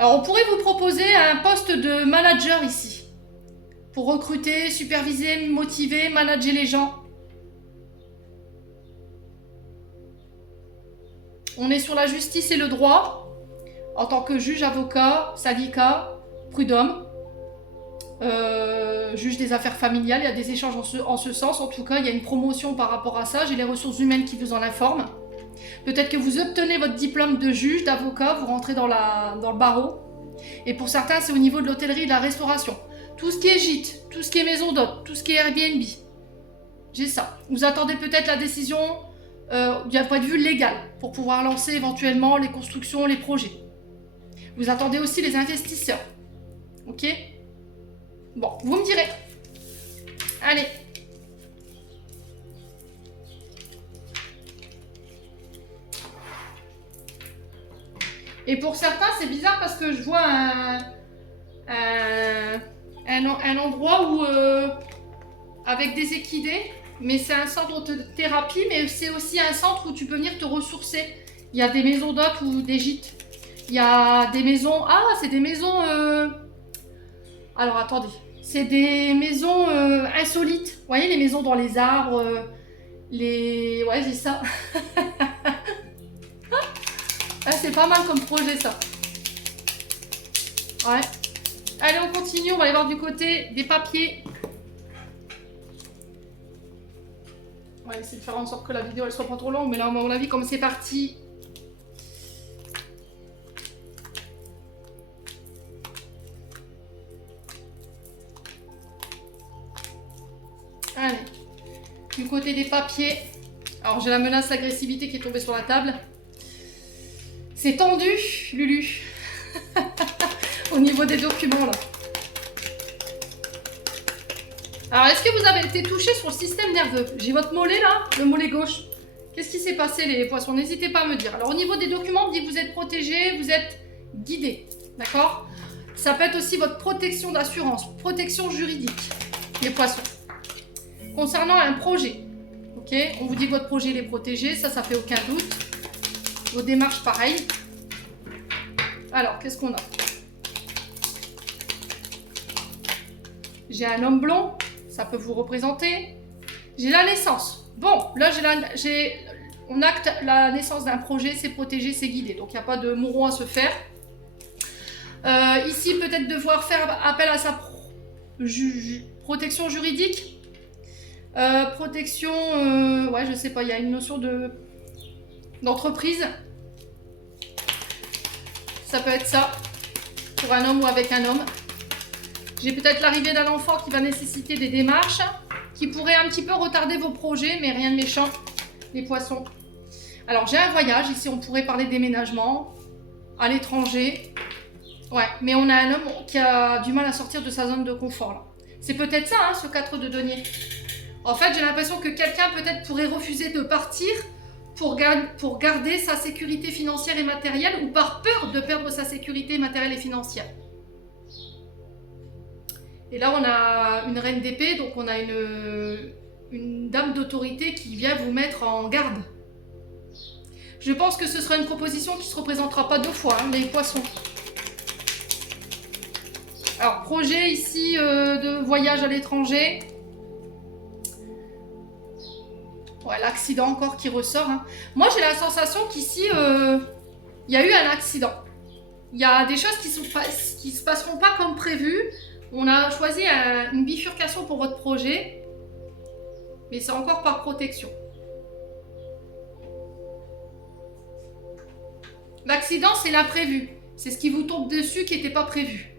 Alors on pourrait vous proposer un poste de manager ici. Pour recruter, superviser, motiver, manager les gens. On est sur la justice et le droit, en tant que juge, avocat, syndicat, prud'homme, juge des affaires familiales. Il y a des échanges en ce sens. En tout cas, il y a une promotion par rapport à ça. J'ai les ressources humaines qui vous en informent. Peut-être que vous obtenez votre diplôme de juge, d'avocat, vous rentrez dans le barreau. Et pour certains, c'est au niveau de l'hôtellerie et de la restauration. Tout ce qui est gîte, tout ce qui est maison d'hôte, tout ce qui est Airbnb. J'ai ça. Vous attendez peut-être la décision d'un point de vue légal pour pouvoir lancer éventuellement les constructions, les projets. Vous attendez aussi les investisseurs. Ok? Bon, vous me direz. Allez. Et pour certains, c'est bizarre parce que je vois un endroit où avec des équidés, mais c'est un centre de thérapie, mais c'est aussi un centre où tu peux venir te ressourcer. Il y a des maisons d'hôtes ou des gîtes. Il y a des maisons... Ah, c'est des maisons... Alors, attendez. C'est des maisons insolites. Vous voyez, les maisons dans les arbres, les... Ouais, c'est ça. Ah, c'est pas mal comme projet, ça. Ouais. Allez, on continue. On va aller voir du côté des papiers. On va essayer de faire en sorte que la vidéo, elle soit pas trop longue. Mais là, à mon avis, comme c'est parti... Allez. Du côté des papiers. Alors, j'ai la menace d'agressivité qui est tombée sur la table. C'est tendu, Lulu. Au niveau des documents, là. Alors, est-ce que vous avez été touché sur le système nerveux? J'ai votre mollet, là, le mollet gauche. Qu'est-ce qui s'est passé, les poissons? N'hésitez pas à me dire. Alors, au niveau des documents, on dit que vous êtes protégé, vous êtes guidé. D'accord? Ça peut être aussi votre protection d'assurance, protection juridique, les poissons. Concernant un projet, ok? On vous dit que votre projet il est protégé, ça fait aucun doute. Vos démarches, pareil. Alors, qu'est-ce qu'on a? J'ai un homme blond, ça peut vous représenter. J'ai la naissance. Bon, là, on acte la naissance d'un projet, c'est protégé, c'est guidé. Donc, il n'y a pas de mouron à se faire. Ici, peut-être devoir faire appel à sa protection juridique. Protection, ouais, je sais pas, il y a une notion d'entreprise. Ça peut être ça, pour un homme ou avec un homme. J'ai peut-être l'arrivée d'un enfant qui va nécessiter des démarches, qui pourrait un petit peu retarder vos projets, mais rien de méchant, les poissons. Alors, j'ai un voyage, ici on pourrait parler de déménagement, à l'étranger. Ouais, mais on a un homme qui a du mal à sortir de sa zone de confort, là. C'est peut-être ça, hein, ce 4 de denier. En fait, j'ai l'impression que quelqu'un peut-être pourrait refuser de partir pour garder sa sécurité financière et matérielle ou par peur de perdre sa sécurité matérielle et financière. Et là, on a une reine d'épée, donc on a une dame d'autorité qui vient vous mettre en garde. Je pense que ce sera une proposition qui ne se représentera pas deux fois, hein, les poissons. Alors, projet ici de voyage à l'étranger. Ouais, l'accident encore qui ressort. Hein. Moi, j'ai la sensation qu'ici, il y a eu un accident. Il y a des choses qui se passeront pas comme prévu. On a choisi une bifurcation pour votre projet, mais c'est encore par protection. L'accident, c'est l'imprévu. C'est ce qui vous tombe dessus qui n'était pas prévu.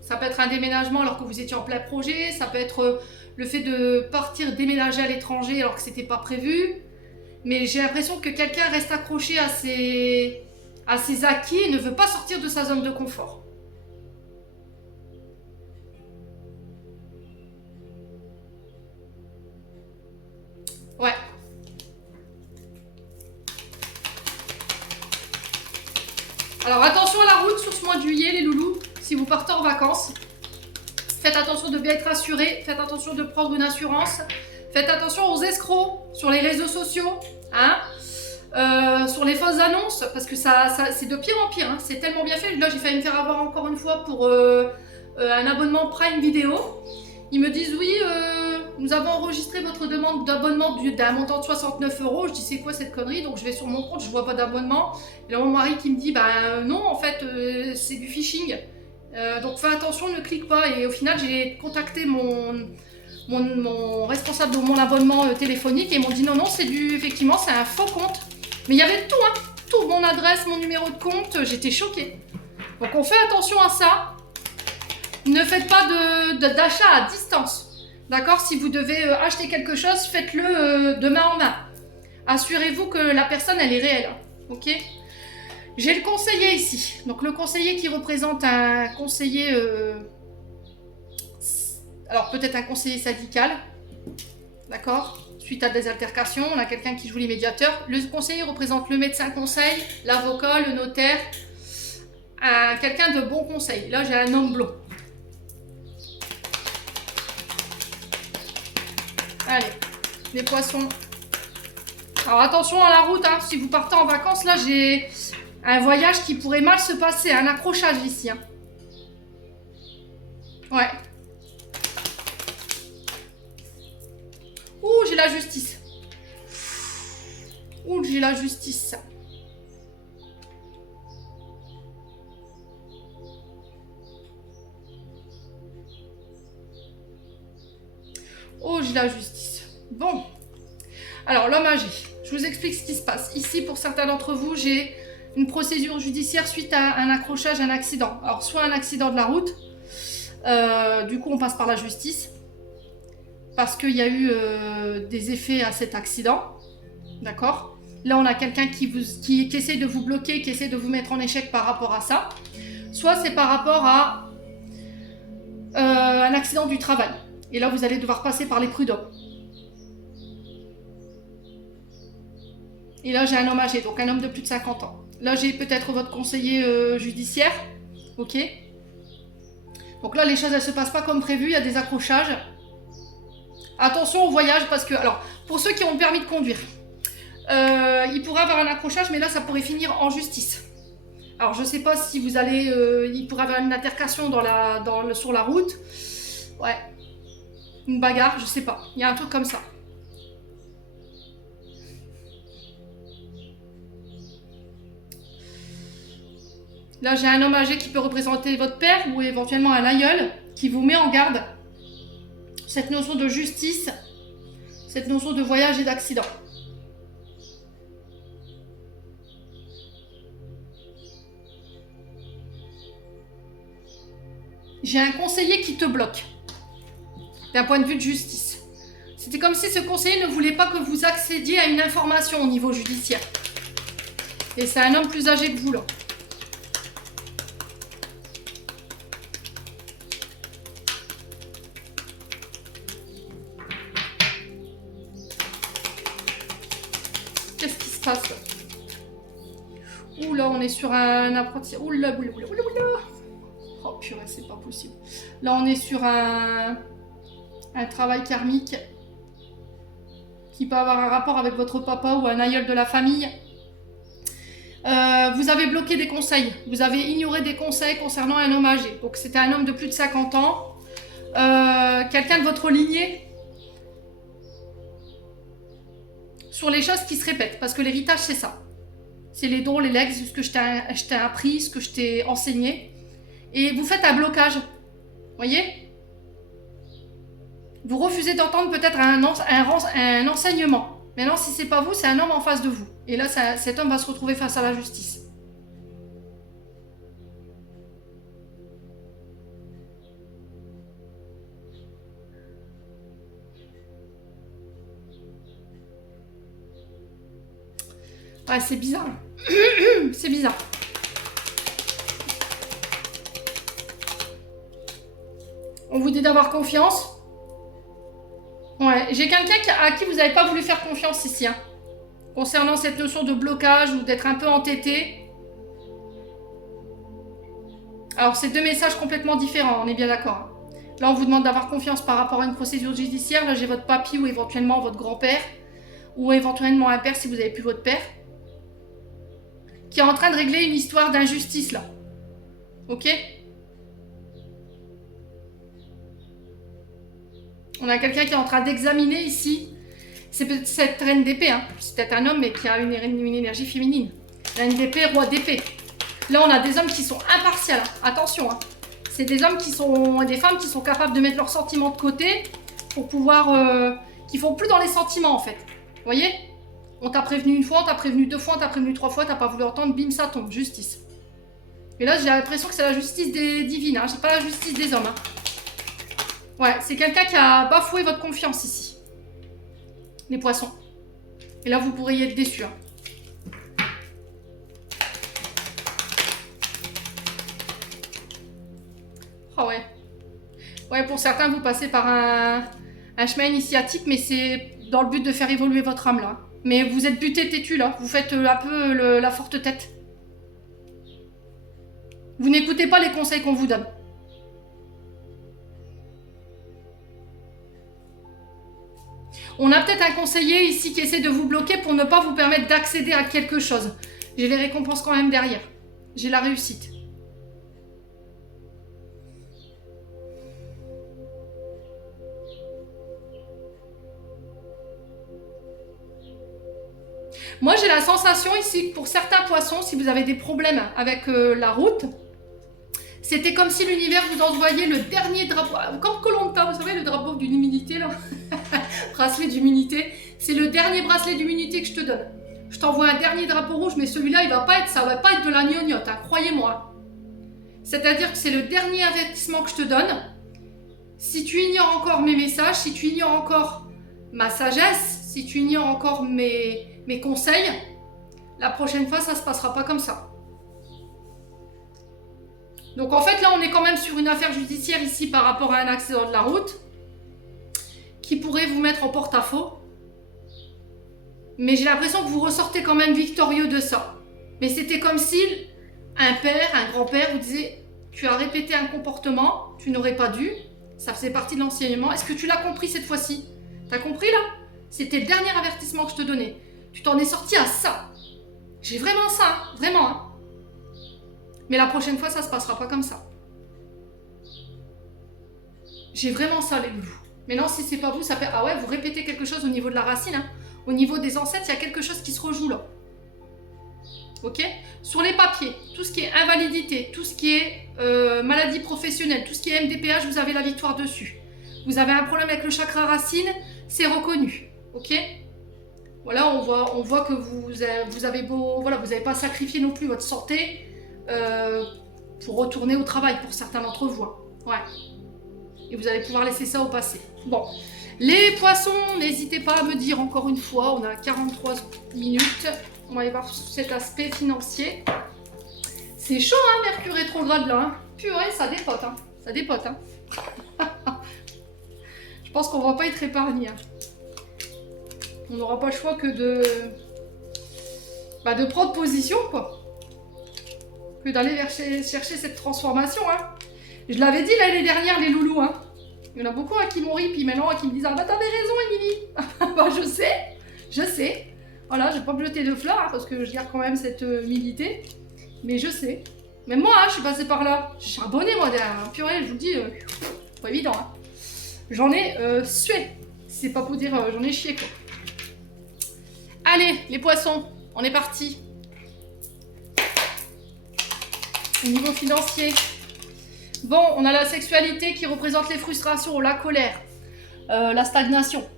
Ça peut être un déménagement alors que vous étiez en plein projet. Ça peut être le fait de partir déménager à l'étranger alors que c'était pas prévu. Mais j'ai l'impression que quelqu'un reste accroché à ses acquis et ne veut pas sortir de sa zone de confort. Ouais. Alors attention à la route sur ce mois de juillet les loulous, si vous partez en vacances. Faites attention de bien être assuré, faites attention de prendre une assurance. Faites attention aux escrocs sur les réseaux sociaux, hein, sur les fausses annonces, parce que ça c'est de pire en pire, hein. C'est tellement bien fait. Là j'ai failli me faire avoir encore une fois pour un abonnement Prime Vidéo. Ils me disent oui, nous avons enregistré votre demande d'abonnement d'un montant de 69 €. Je dis c'est quoi cette connerie? Donc je vais sur mon compte, je vois pas d'abonnement. Et là mon mari qui me dit bah non en fait c'est du phishing. Donc fais attention, ne clique pas. Et au final j'ai contacté mon responsable de mon abonnement téléphonique et ils m'ont dit non c'est effectivement c'est un faux compte. Mais il y avait tout, hein, tout, mon adresse, mon numéro de compte, j'étais choquée. Donc on fait attention à ça. Ne faites pas d'achat à distance. D'accord? Si vous devez acheter quelque chose, faites-le de main en main. Assurez-vous que la personne, elle est réelle. Ok? J'ai le conseiller ici. Donc le conseiller qui représente un conseiller... alors peut-être un conseiller syndical. D'accord? Suite à des altercations, on a quelqu'un qui joue les médiateurs. Le conseiller représente le médecin conseil, l'avocat, le notaire. Quelqu'un de bon conseil. Là, j'ai un homme blond. Allez, les poissons. Alors attention à la route, hein. Si vous partez en vacances, là j'ai un voyage qui pourrait mal se passer, un accrochage ici. Hein. Ouais. Ouh, j'ai la justice. Ouh, j'ai la justice. Oh, j'ai la justice. Bon. Alors, l'homme âgé. Je vous explique ce qui se passe. Ici, pour certains d'entre vous, j'ai une procédure judiciaire suite à un accrochage, un accident. Alors, soit un accident de la route. Du coup, on passe par la justice. Parce qu'il y a eu des effets à cet accident. D'accord? Là, on a quelqu'un qui essaie de vous bloquer, qui essaie de vous mettre en échec par rapport à ça. Soit c'est par rapport à un accident du travail. Et là, vous allez devoir passer par les prud'hommes. Et là, j'ai un homme âgé, donc un homme de plus de 50 ans. Là, j'ai peut-être votre conseiller judiciaire. Ok? Donc là, les choses, elles ne se passent pas comme prévu. Il y a des accrochages. Attention au voyage, parce que... Alors, pour ceux qui ont le permis de conduire, il pourrait avoir un accrochage, mais là, ça pourrait finir en justice. Alors, je ne sais pas si vous allez... il pourrait avoir une altercation sur la route. Ouais. Une bagarre, je sais pas. Il y a un truc comme ça. Là, j'ai un homme âgé qui peut représenter votre père ou éventuellement un aïeul qui vous met en garde. Cette notion de justice, cette notion de voyage et d'accident. J'ai un conseiller qui te bloque. D'un point de vue de justice. C'était comme si ce conseiller ne voulait pas que vous accédiez à une information au niveau judiciaire. Et c'est un homme plus âgé que vous, là. Qu'est-ce qui se passe là? Ouh là, on est sur un apprenti... Ouh là, ouh là, ouh là, ouh là, ouh là. Oh purée, c'est pas possible. Là, on est sur un travail karmique qui peut avoir un rapport avec votre papa ou un aïeul de la famille. Vous avez bloqué des conseils, vous avez ignoré des conseils concernant un homme âgé. Donc c'était un homme de plus de 50 ans, quelqu'un de votre lignée, sur les choses qui se répètent, parce que l'héritage c'est ça. C'est les dons, les legs, ce que je t'ai appris, ce que je t'ai enseigné. Et vous faites un blocage, voyez? Vous refusez d'entendre peut-être un enseignement. Maintenant, si c'est pas vous, c'est un homme en face de vous. Et là, cet homme va se retrouver face à la justice. Ouais, c'est bizarre. C'est bizarre. On vous dit d'avoir confiance. Ouais, j'ai quelqu'un à qui vous n'avez pas voulu faire confiance ici. Hein. Concernant cette notion de blocage ou d'être un peu entêté. Alors, c'est deux messages complètement différents, on est bien d'accord. Là, on vous demande d'avoir confiance par rapport à une procédure judiciaire. Là, j'ai votre papy ou éventuellement votre grand-père, ou éventuellement un père si vous n'avez plus votre père, qui est en train de régler une histoire d'injustice, là. Ok? On a quelqu'un qui est en train d'examiner ici. C'est peut-être cette reine d'épée, hein. C'est peut-être un homme, mais qui a une énergie féminine. Reine d'épée, roi d'épée. Là, on a des hommes qui sont impartials. Hein. Attention, hein. C'est des hommes qui sont... des femmes qui sont capables de mettre leurs sentiments de côté pour pouvoir... qui font plus dans les sentiments, en fait. Vous voyez? On t'a prévenu une fois, on t'a prévenu deux fois, on t'a prévenu trois fois, t'as pas voulu entendre, bim, ça tombe. Justice. Et là, j'ai l'impression que c'est la justice des divines. Hein. C'est pas la justice des hommes. Hein. Ouais, c'est quelqu'un qui a bafoué votre confiance ici. Les poissons. Et là, vous pourriez être déçus. Hein. Oh ouais. Ouais, pour certains, vous passez par un chemin initiatique, mais c'est dans le but de faire évoluer votre âme, là. Mais vous êtes buté têtu, là. Vous faites un peu la forte tête. Vous n'écoutez pas les conseils qu'on vous donne. On a peut-être un conseiller ici qui essaie de vous bloquer pour ne pas vous permettre d'accéder à quelque chose. J'ai les récompenses quand même derrière. J'ai la réussite. Moi, j'ai la sensation ici que pour certains poissons, si vous avez des problèmes avec la route, c'était comme si l'univers vous envoyait le dernier drapeau. Comme Koh-Lanta, vous savez, le drapeau d'une immunité, là. Bracelet d'immunité. C'est le dernier bracelet d'immunité que je te donne. Je t'envoie un dernier drapeau rouge, mais celui-là, il va pas être ça. Va pas être de la gnognotte, hein, croyez-moi. C'est-à-dire que c'est le dernier avertissement que je te donne. Si tu ignores encore mes messages, si tu ignores encore ma sagesse, si tu ignores encore mes conseils, la prochaine fois, ça se passera pas comme ça. Donc en fait, là, on est quand même sur une affaire judiciaire ici par rapport à un accident de la route qui pourrait vous mettre en porte-à-faux. Mais j'ai l'impression que vous ressortez quand même victorieux de ça. Mais c'était comme si un père, un grand-père vous disait « Tu as répété un comportement, tu n'aurais pas dû. » Ça faisait partie de l'enseignement. Est-ce que tu l'as compris cette fois-ci? T'as compris là? C'était le dernier avertissement que je te donnais. Tu t'en es sorti à ça. J'ai vraiment ça, hein, vraiment. Hein. Mais la prochaine fois, ça se passera pas comme ça. J'ai vraiment ça, les loulous. Maintenant, si c'est pas vous, ça fait... Ah ouais, vous répétez quelque chose au niveau de la racine. Hein. Au niveau des ancêtres, il y a quelque chose qui se rejoue là. Ok? Sur les papiers, tout ce qui est invalidité, tout ce qui est maladie professionnelle, tout ce qui est MDPH, vous avez la victoire dessus. Vous avez un problème avec le chakra racine, c'est reconnu. Ok? Voilà, on voit que vous avez beau... Voilà, vous n'avez pas sacrifié non plus votre santé pour retourner au travail pour certains d'entre vous. Hein. Ouais. Et vous allez pouvoir laisser ça au passé. Bon. Les poissons, n'hésitez pas à me dire encore une fois, on a 43 minutes. On va aller voir cet aspect financier. C'est chaud, hein, Mercure rétrograde là. Hein. Purée, ça dépote. Hein. Ça dépote. Hein. Je pense qu'on va pas être épargné. Hein. On n'aura pas le choix que de prendre position, quoi. Que d'aller chercher cette transformation. Hein. Je l'avais dit l'année dernière, les loulous. Hein. Il y en a beaucoup qui m'ont ri, puis maintenant qui me disent « Ah bah t'avais raison, Émilie !» Bah je sais. Voilà, je vais pas me jeter de fleurs, hein, parce que je garde quand même cette humilité. Mais je sais. Même moi, hein, je suis passée par là. J'ai charbonné, moi, derrière. Hein. Purée, je vous dis, pas évident. Hein. J'en ai sué. C'est pas pour dire j'en ai chié, quoi. Allez, les poissons, on est parti. Au niveau financier. Bon, on a la sexualité qui représente les frustrations, la colère, la stagnation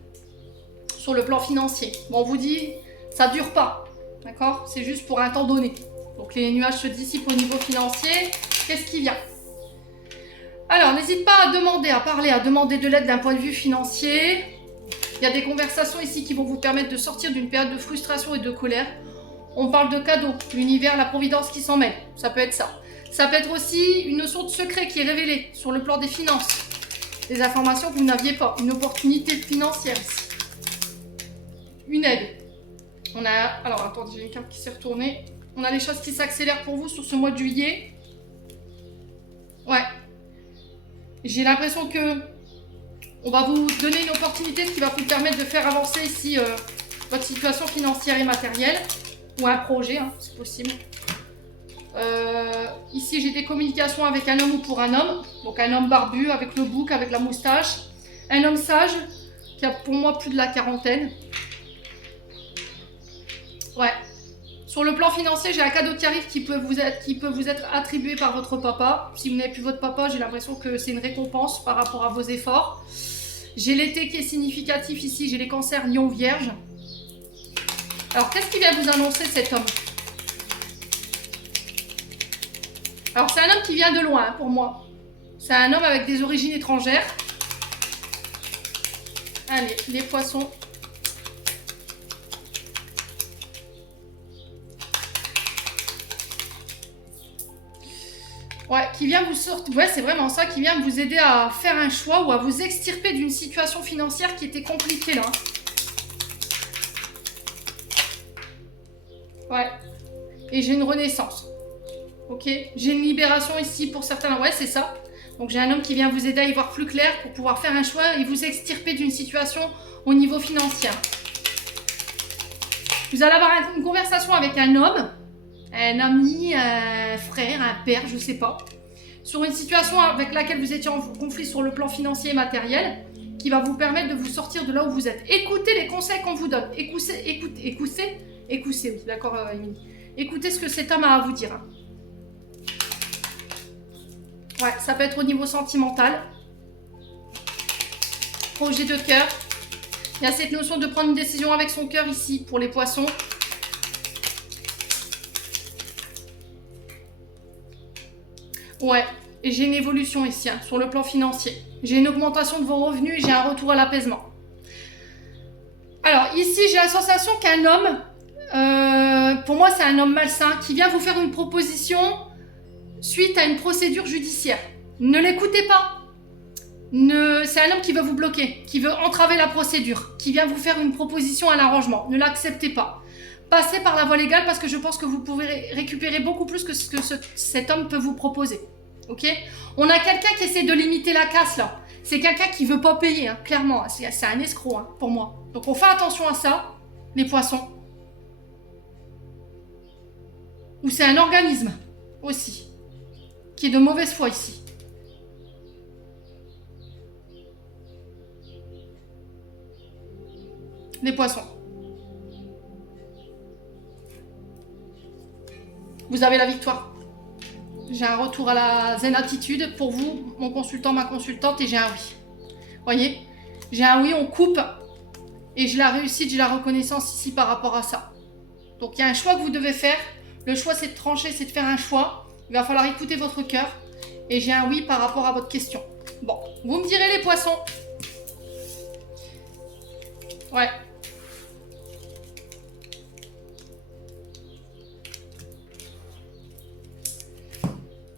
sur le plan financier. Bon, on vous dit, ça dure pas, d'accord? C'est juste pour un temps donné. Donc les nuages se dissipent au niveau financier. Qu'est-ce qui vient? Alors, n'hésite pas à demander, à parler, à demander de l'aide d'un point de vue financier. Il y a des conversations ici qui vont vous permettre de sortir d'une période de frustration et de colère. On parle de cadeaux, l'univers, la providence qui s'en mêle. Ça peut être ça. Ça peut être aussi une notion de secret qui est révélée sur le plan des finances. Des informations que vous n'aviez pas. Une opportunité financière ici. Une aide. On a... Alors, attendez, j'ai une carte qui s'est retournée. On a les choses qui s'accélèrent pour vous sur ce mois de juillet. Ouais. J'ai l'impression que on va vous donner une opportunité qui va vous permettre de faire avancer ici votre situation financière et matérielle. Ou un projet, hein, c'est possible. Ici, j'ai des communications avec un homme ou pour un homme. Donc un homme barbu, avec le bouc, avec la moustache. Un homme sage, qui a pour moi plus de la quarantaine. Ouais. Sur le plan financier, j'ai un cadeau qui arrive qui peut vous être attribué par votre papa. Si vous n'avez plus votre papa, j'ai l'impression que c'est une récompense par rapport à vos efforts. J'ai l'été qui est significatif ici, j'ai les cancers lion vierge. Alors, qu'est-ce qui vient vous annoncer cet homme? Alors, c'est un homme qui vient de loin, hein, pour moi. C'est un homme avec des origines étrangères. Allez, les poissons. Ouais, qui vient vous sortir. Ouais, c'est vraiment ça, qui vient vous aider à faire un choix ou à vous extirper d'une situation financière qui était compliquée là. Ouais. Et j'ai une renaissance. Ok. J'ai une libération ici pour certains. Ouais, c'est ça. Donc j'ai un homme qui vient vous aider à y voir plus clair pour pouvoir faire un choix et vous extirper d'une situation au niveau financier. Vous allez avoir une conversation avec un homme, un ami, un frère, un père, je sais pas, sur une situation avec laquelle vous étiez en conflit sur le plan financier et matériel, qui va vous permettre de vous sortir de là où vous êtes. Écoutez les conseils qu'on vous donne. Écoutez, oui, d'accord, Émilie. Écoutez ce que cet homme a à vous dire. Ouais, ça peut être au niveau sentimental. Projet de cœur. Il y a cette notion de prendre une décision avec son cœur ici pour les poissons. Ouais, et j'ai une évolution ici hein, sur le plan financier. J'ai une augmentation de vos revenus et j'ai un retour à l'apaisement. Alors ici, j'ai la sensation qu'un homme, pour moi c'est un homme malsain, qui vient vous faire une proposition suite à une procédure judiciaire. Ne l'écoutez pas. C'est un homme qui veut vous bloquer, qui veut entraver la procédure, qui vient vous faire une proposition à l'arrangement. Ne l'acceptez pas. Passez par la voie légale parce que je pense que vous pouvez récupérer beaucoup plus que ce que cet homme peut vous proposer. Ok? On a quelqu'un qui essaie de limiter la casse là. C'est quelqu'un qui veut pas payer, hein, clairement. C'est un escroc hein, pour moi. Donc on fait attention à ça, les poissons. Ou c'est un organisme aussi, qui est de mauvaise foi ici. Les poissons. Vous avez la victoire. J'ai un retour à la zen attitude pour vous, mon consultant, ma consultante, et j'ai un oui. Voyez? J'ai un oui, on coupe, et j'ai la réussite, j'ai la reconnaissance ici par rapport à ça. Donc il y a un choix que vous devez faire. Le choix, c'est de trancher, c'est de faire un choix. Il va falloir écouter votre cœur. Et j'ai un oui par rapport à votre question. Bon, vous me direz les poissons. Ouais.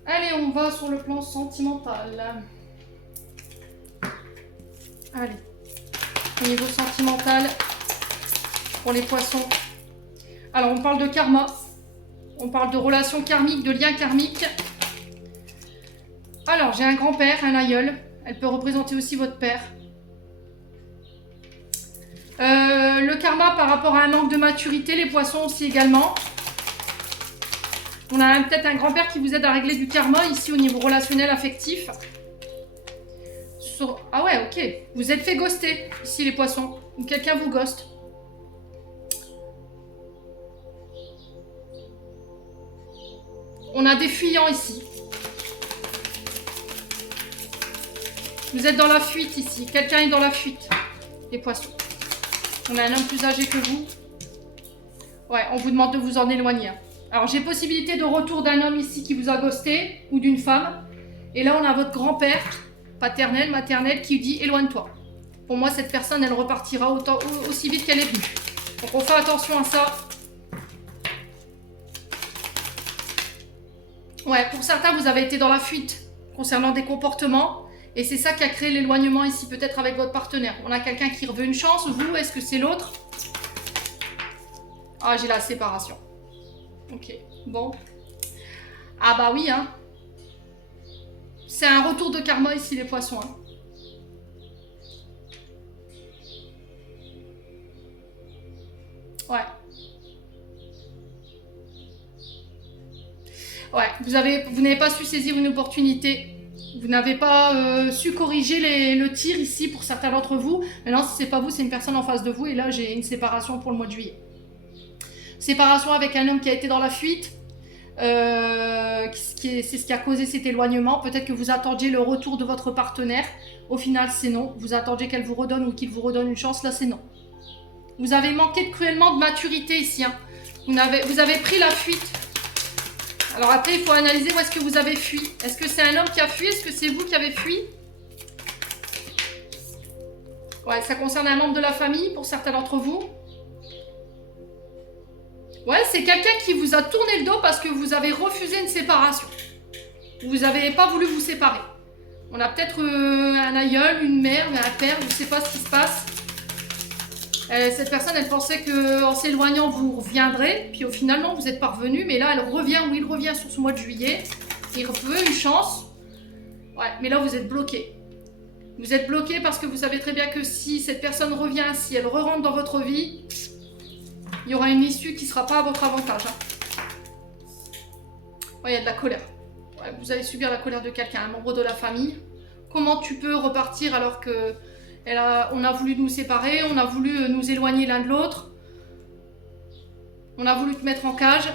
Allez, on va sur le plan sentimental. Allez. Au niveau sentimental, pour les poissons. Alors, on parle de karma. On parle de relations karmiques, de liens karmiques. Alors, j'ai un grand-père, un aïeul. Elle peut représenter aussi votre père. Le karma par rapport à un manque de maturité, les poissons aussi également. On a peut-être un grand-père qui vous aide à régler du karma ici au niveau relationnel affectif. Ah ouais, ok. Vous êtes fait ghoster ici les poissons. Ou quelqu'un vous ghoste. On a des fuyants ici. Vous êtes dans la fuite ici. Quelqu'un est dans la fuite. Les poissons. On a un homme plus âgé que vous. Ouais, on vous demande de vous en éloigner. Alors, j'ai possibilité de retour d'un homme ici qui vous a ghosté ou d'une femme. Et là, on a votre grand-père, paternel, maternel, qui dit éloigne-toi. Pour moi, cette personne, elle repartira aussi vite qu'elle est venue. Donc, on fait attention à ça. Ouais, pour certains, vous avez été dans la fuite concernant des comportements. Et c'est ça qui a créé l'éloignement ici, peut-être avec votre partenaire. On a quelqu'un qui veut une chance, vous, est-ce que c'est l'autre? Ah, j'ai la séparation. Ok, bon. Ah bah oui, hein. C'est un retour de karma ici, les poissons. Hein. Ouais. Ouais, vous n'avez pas su saisir une opportunité. Vous n'avez pas su corriger le tir ici pour certains d'entre vous. Maintenant, si c'est pas vous, c'est une personne en face de vous. Et là, j'ai une séparation pour le mois de juillet. Séparation avec un homme qui a été dans la fuite. C'est ce qui a causé cet éloignement. Peut-être que vous attendiez le retour de votre partenaire. Au final, c'est non. Vous attendiez qu'elle vous redonne ou qu'il vous redonne une chance. Là, c'est non. Vous avez manqué cruellement de maturité ici. Hein. Vous avez pris la fuite. Alors après, il faut analyser où est-ce que vous avez fui. Est-ce que c'est un homme qui a fui? Est-ce que c'est vous qui avez fui? Ouais, ça concerne un membre de la famille pour certains d'entre vous. Ouais, c'est quelqu'un qui vous a tourné le dos parce que vous avez refusé une séparation. Vous n'avez pas voulu vous séparer. On a peut-être un aïeul, une mère, un père, je ne sais pas ce qui se passe. Cette personne, elle pensait qu'en s'éloignant, vous reviendrez. Puis au final, non, vous êtes parvenu. Mais là, elle revient, ou il revient sur ce mois de juillet. Il veut une chance. Ouais, mais là, vous êtes bloqué. Vous êtes bloqué parce que vous savez très bien que si cette personne revient, si elle re-rentre dans votre vie, il y aura une issue qui ne sera pas à votre avantage. Hein. Ouais, il y a de la colère. Ouais, vous allez subir la colère de quelqu'un, un membre de la famille. Comment tu peux repartir alors que on a voulu nous séparer, on a voulu nous éloigner l'un de l'autre. On a voulu te mettre en cage.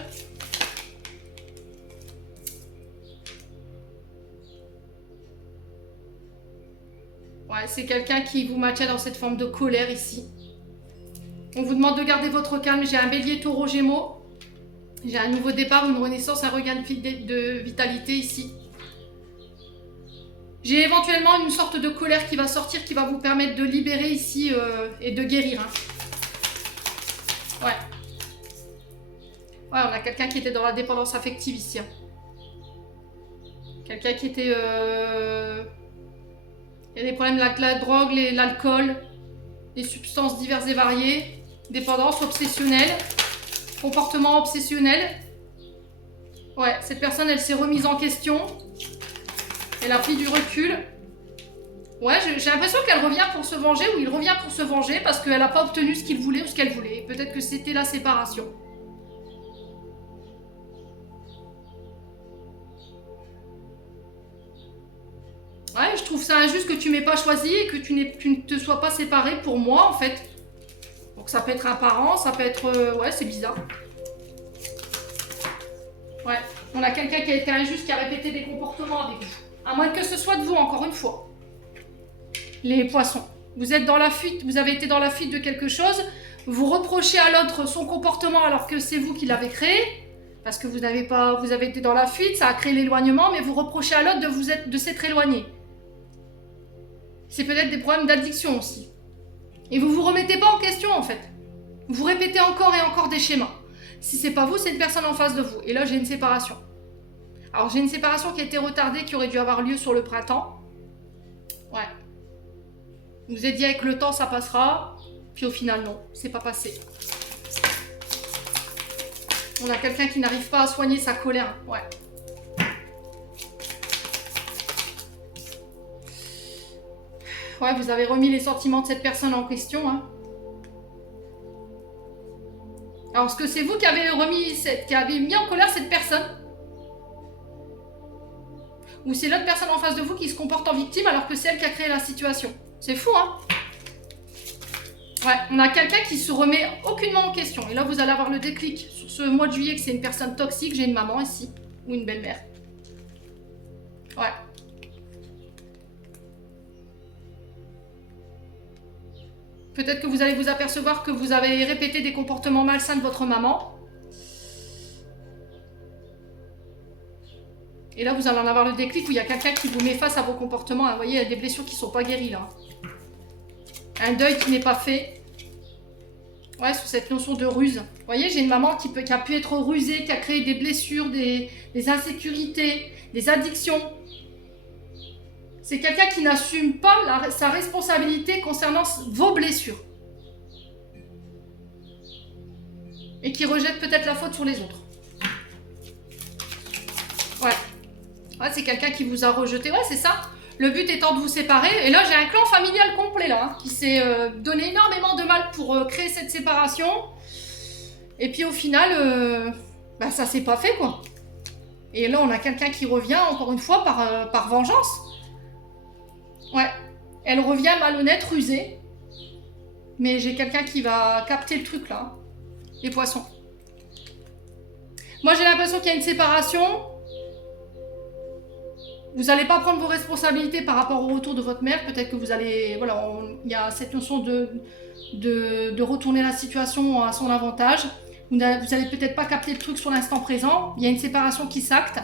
Ouais, c'est quelqu'un qui vous maintient dans cette forme de colère ici. On vous demande de garder votre calme. J'ai un bélier, taureau, gémeaux. J'ai un nouveau départ, une renaissance, un regain de vitalité ici. J'ai éventuellement une sorte de colère qui va sortir, qui va vous permettre de libérer ici et de guérir. Hein. Ouais. Ouais, on a quelqu'un qui était dans la dépendance affective ici. Hein. Quelqu'un qui était... Il y a des problèmes avec la drogue, l'alcool, les substances diverses et variées, dépendance obsessionnelle, comportement obsessionnel. Ouais, cette personne, elle s'est remise en question. Elle a pris du recul. Ouais, j'ai l'impression qu'elle revient pour se venger, ou il revient pour se venger parce qu'elle n'a pas obtenu ce qu'il voulait ou ce qu'elle voulait. Peut-être que c'était la séparation. Ouais, je trouve ça injuste que tu m'aies pas choisi et que tu ne te sois pas séparé pour moi, en fait. Donc ça peut être un parent, ça peut être... ouais, c'est bizarre. Ouais, on a quelqu'un qui a été injuste, qui a répété des comportements avec vous. À moins que ce soit de vous, encore une fois. Les poissons. Vous êtes dans la fuite, vous avez été dans la fuite de quelque chose. Vous reprochez à l'autre son comportement alors que c'est vous qui l'avez créé. Parce que vous avez été dans la fuite, ça a créé l'éloignement, mais vous reprochez à l'autre de s'être éloigné. C'est peut-être des problèmes d'addiction aussi. Et vous vous remettez pas en question en fait. Vous répétez encore et encore des schémas. Si c'est pas vous, c'est une personne en face de vous. Et là, j'ai une séparation. Alors, j'ai une séparation qui a été retardée, qui aurait dû avoir lieu sur le printemps. Ouais. Vous vous êtes dit avec le temps, ça passera. Puis au final, non, c'est pas passé. On a quelqu'un qui n'arrive pas à soigner sa colère. Ouais. Ouais, vous avez remis les sentiments de cette personne en question. Hein. Alors, est-ce que c'est vous qui avez mis en colère cette personne? Ou c'est l'autre personne en face de vous qui se comporte en victime alors que c'est elle qui a créé la situation? C'est fou, hein? Ouais, on a quelqu'un qui se remet aucunement en question. Et là, vous allez avoir le déclic sur ce mois de juillet que c'est une personne toxique. J'ai une maman ici, ou une belle-mère. Ouais. Peut-être que vous allez vous apercevoir que vous avez répété des comportements malsains de votre maman. Et là, vous allez en avoir le déclic où il y a quelqu'un qui vous met face à vos comportements. Vous voyez, il y a des blessures qui ne sont pas guéries là. Un deuil qui n'est pas fait. Ouais, sous cette notion de ruse. Vous voyez, j'ai une maman qui a pu être rusée, qui a créé des blessures, des insécurités, des addictions. C'est quelqu'un qui n'assume pas sa responsabilité concernant vos blessures. Et qui rejette peut-être la faute sur les autres. Ouais. Ouais, Là, c'est quelqu'un qui vous a rejeté. Ouais, c'est ça. Le but étant de vous séparer. Et là, j'ai un clan familial complet, là, hein, qui s'est donné énormément de mal pour créer cette séparation. Et puis, au final, bah, ça s'est pas fait, quoi. Et là, on a quelqu'un qui revient, encore une fois, par vengeance. Ouais. Elle revient malhonnête, rusée. Mais j'ai quelqu'un qui va capter le truc, là. Les poissons. Moi, j'ai l'impression qu'il y a une séparation. Vous n'allez pas prendre vos responsabilités par rapport au retour de votre mère. Peut-être que vous allez... Voilà, il y a cette notion de retourner la situation à son avantage. Vous n'allez peut-être pas capter le truc sur l'instant présent. Il y a une séparation qui s'acte.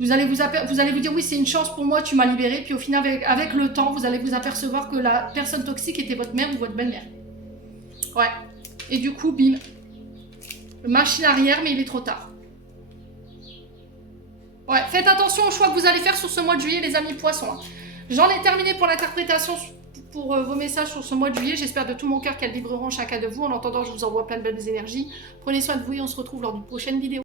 Vous allez vous dire, oui, c'est une chance pour moi, tu m'as libéré. Puis au final, avec le temps, vous allez vous apercevoir que la personne toxique était votre mère ou votre belle-mère. Ouais. Et du coup, bim. Machine arrière, mais il est trop tard. Ouais, faites attention aux choix que vous allez faire sur ce mois de juillet, les amis poissons. Hein. J'en ai terminé pour l'interprétation pour vos messages sur ce mois de juillet. J'espère de tout mon cœur qu'elles vibreront chacun de vous. En attendant, je vous envoie plein de belles énergies. Prenez soin de vous et on se retrouve lors d'une prochaine vidéo.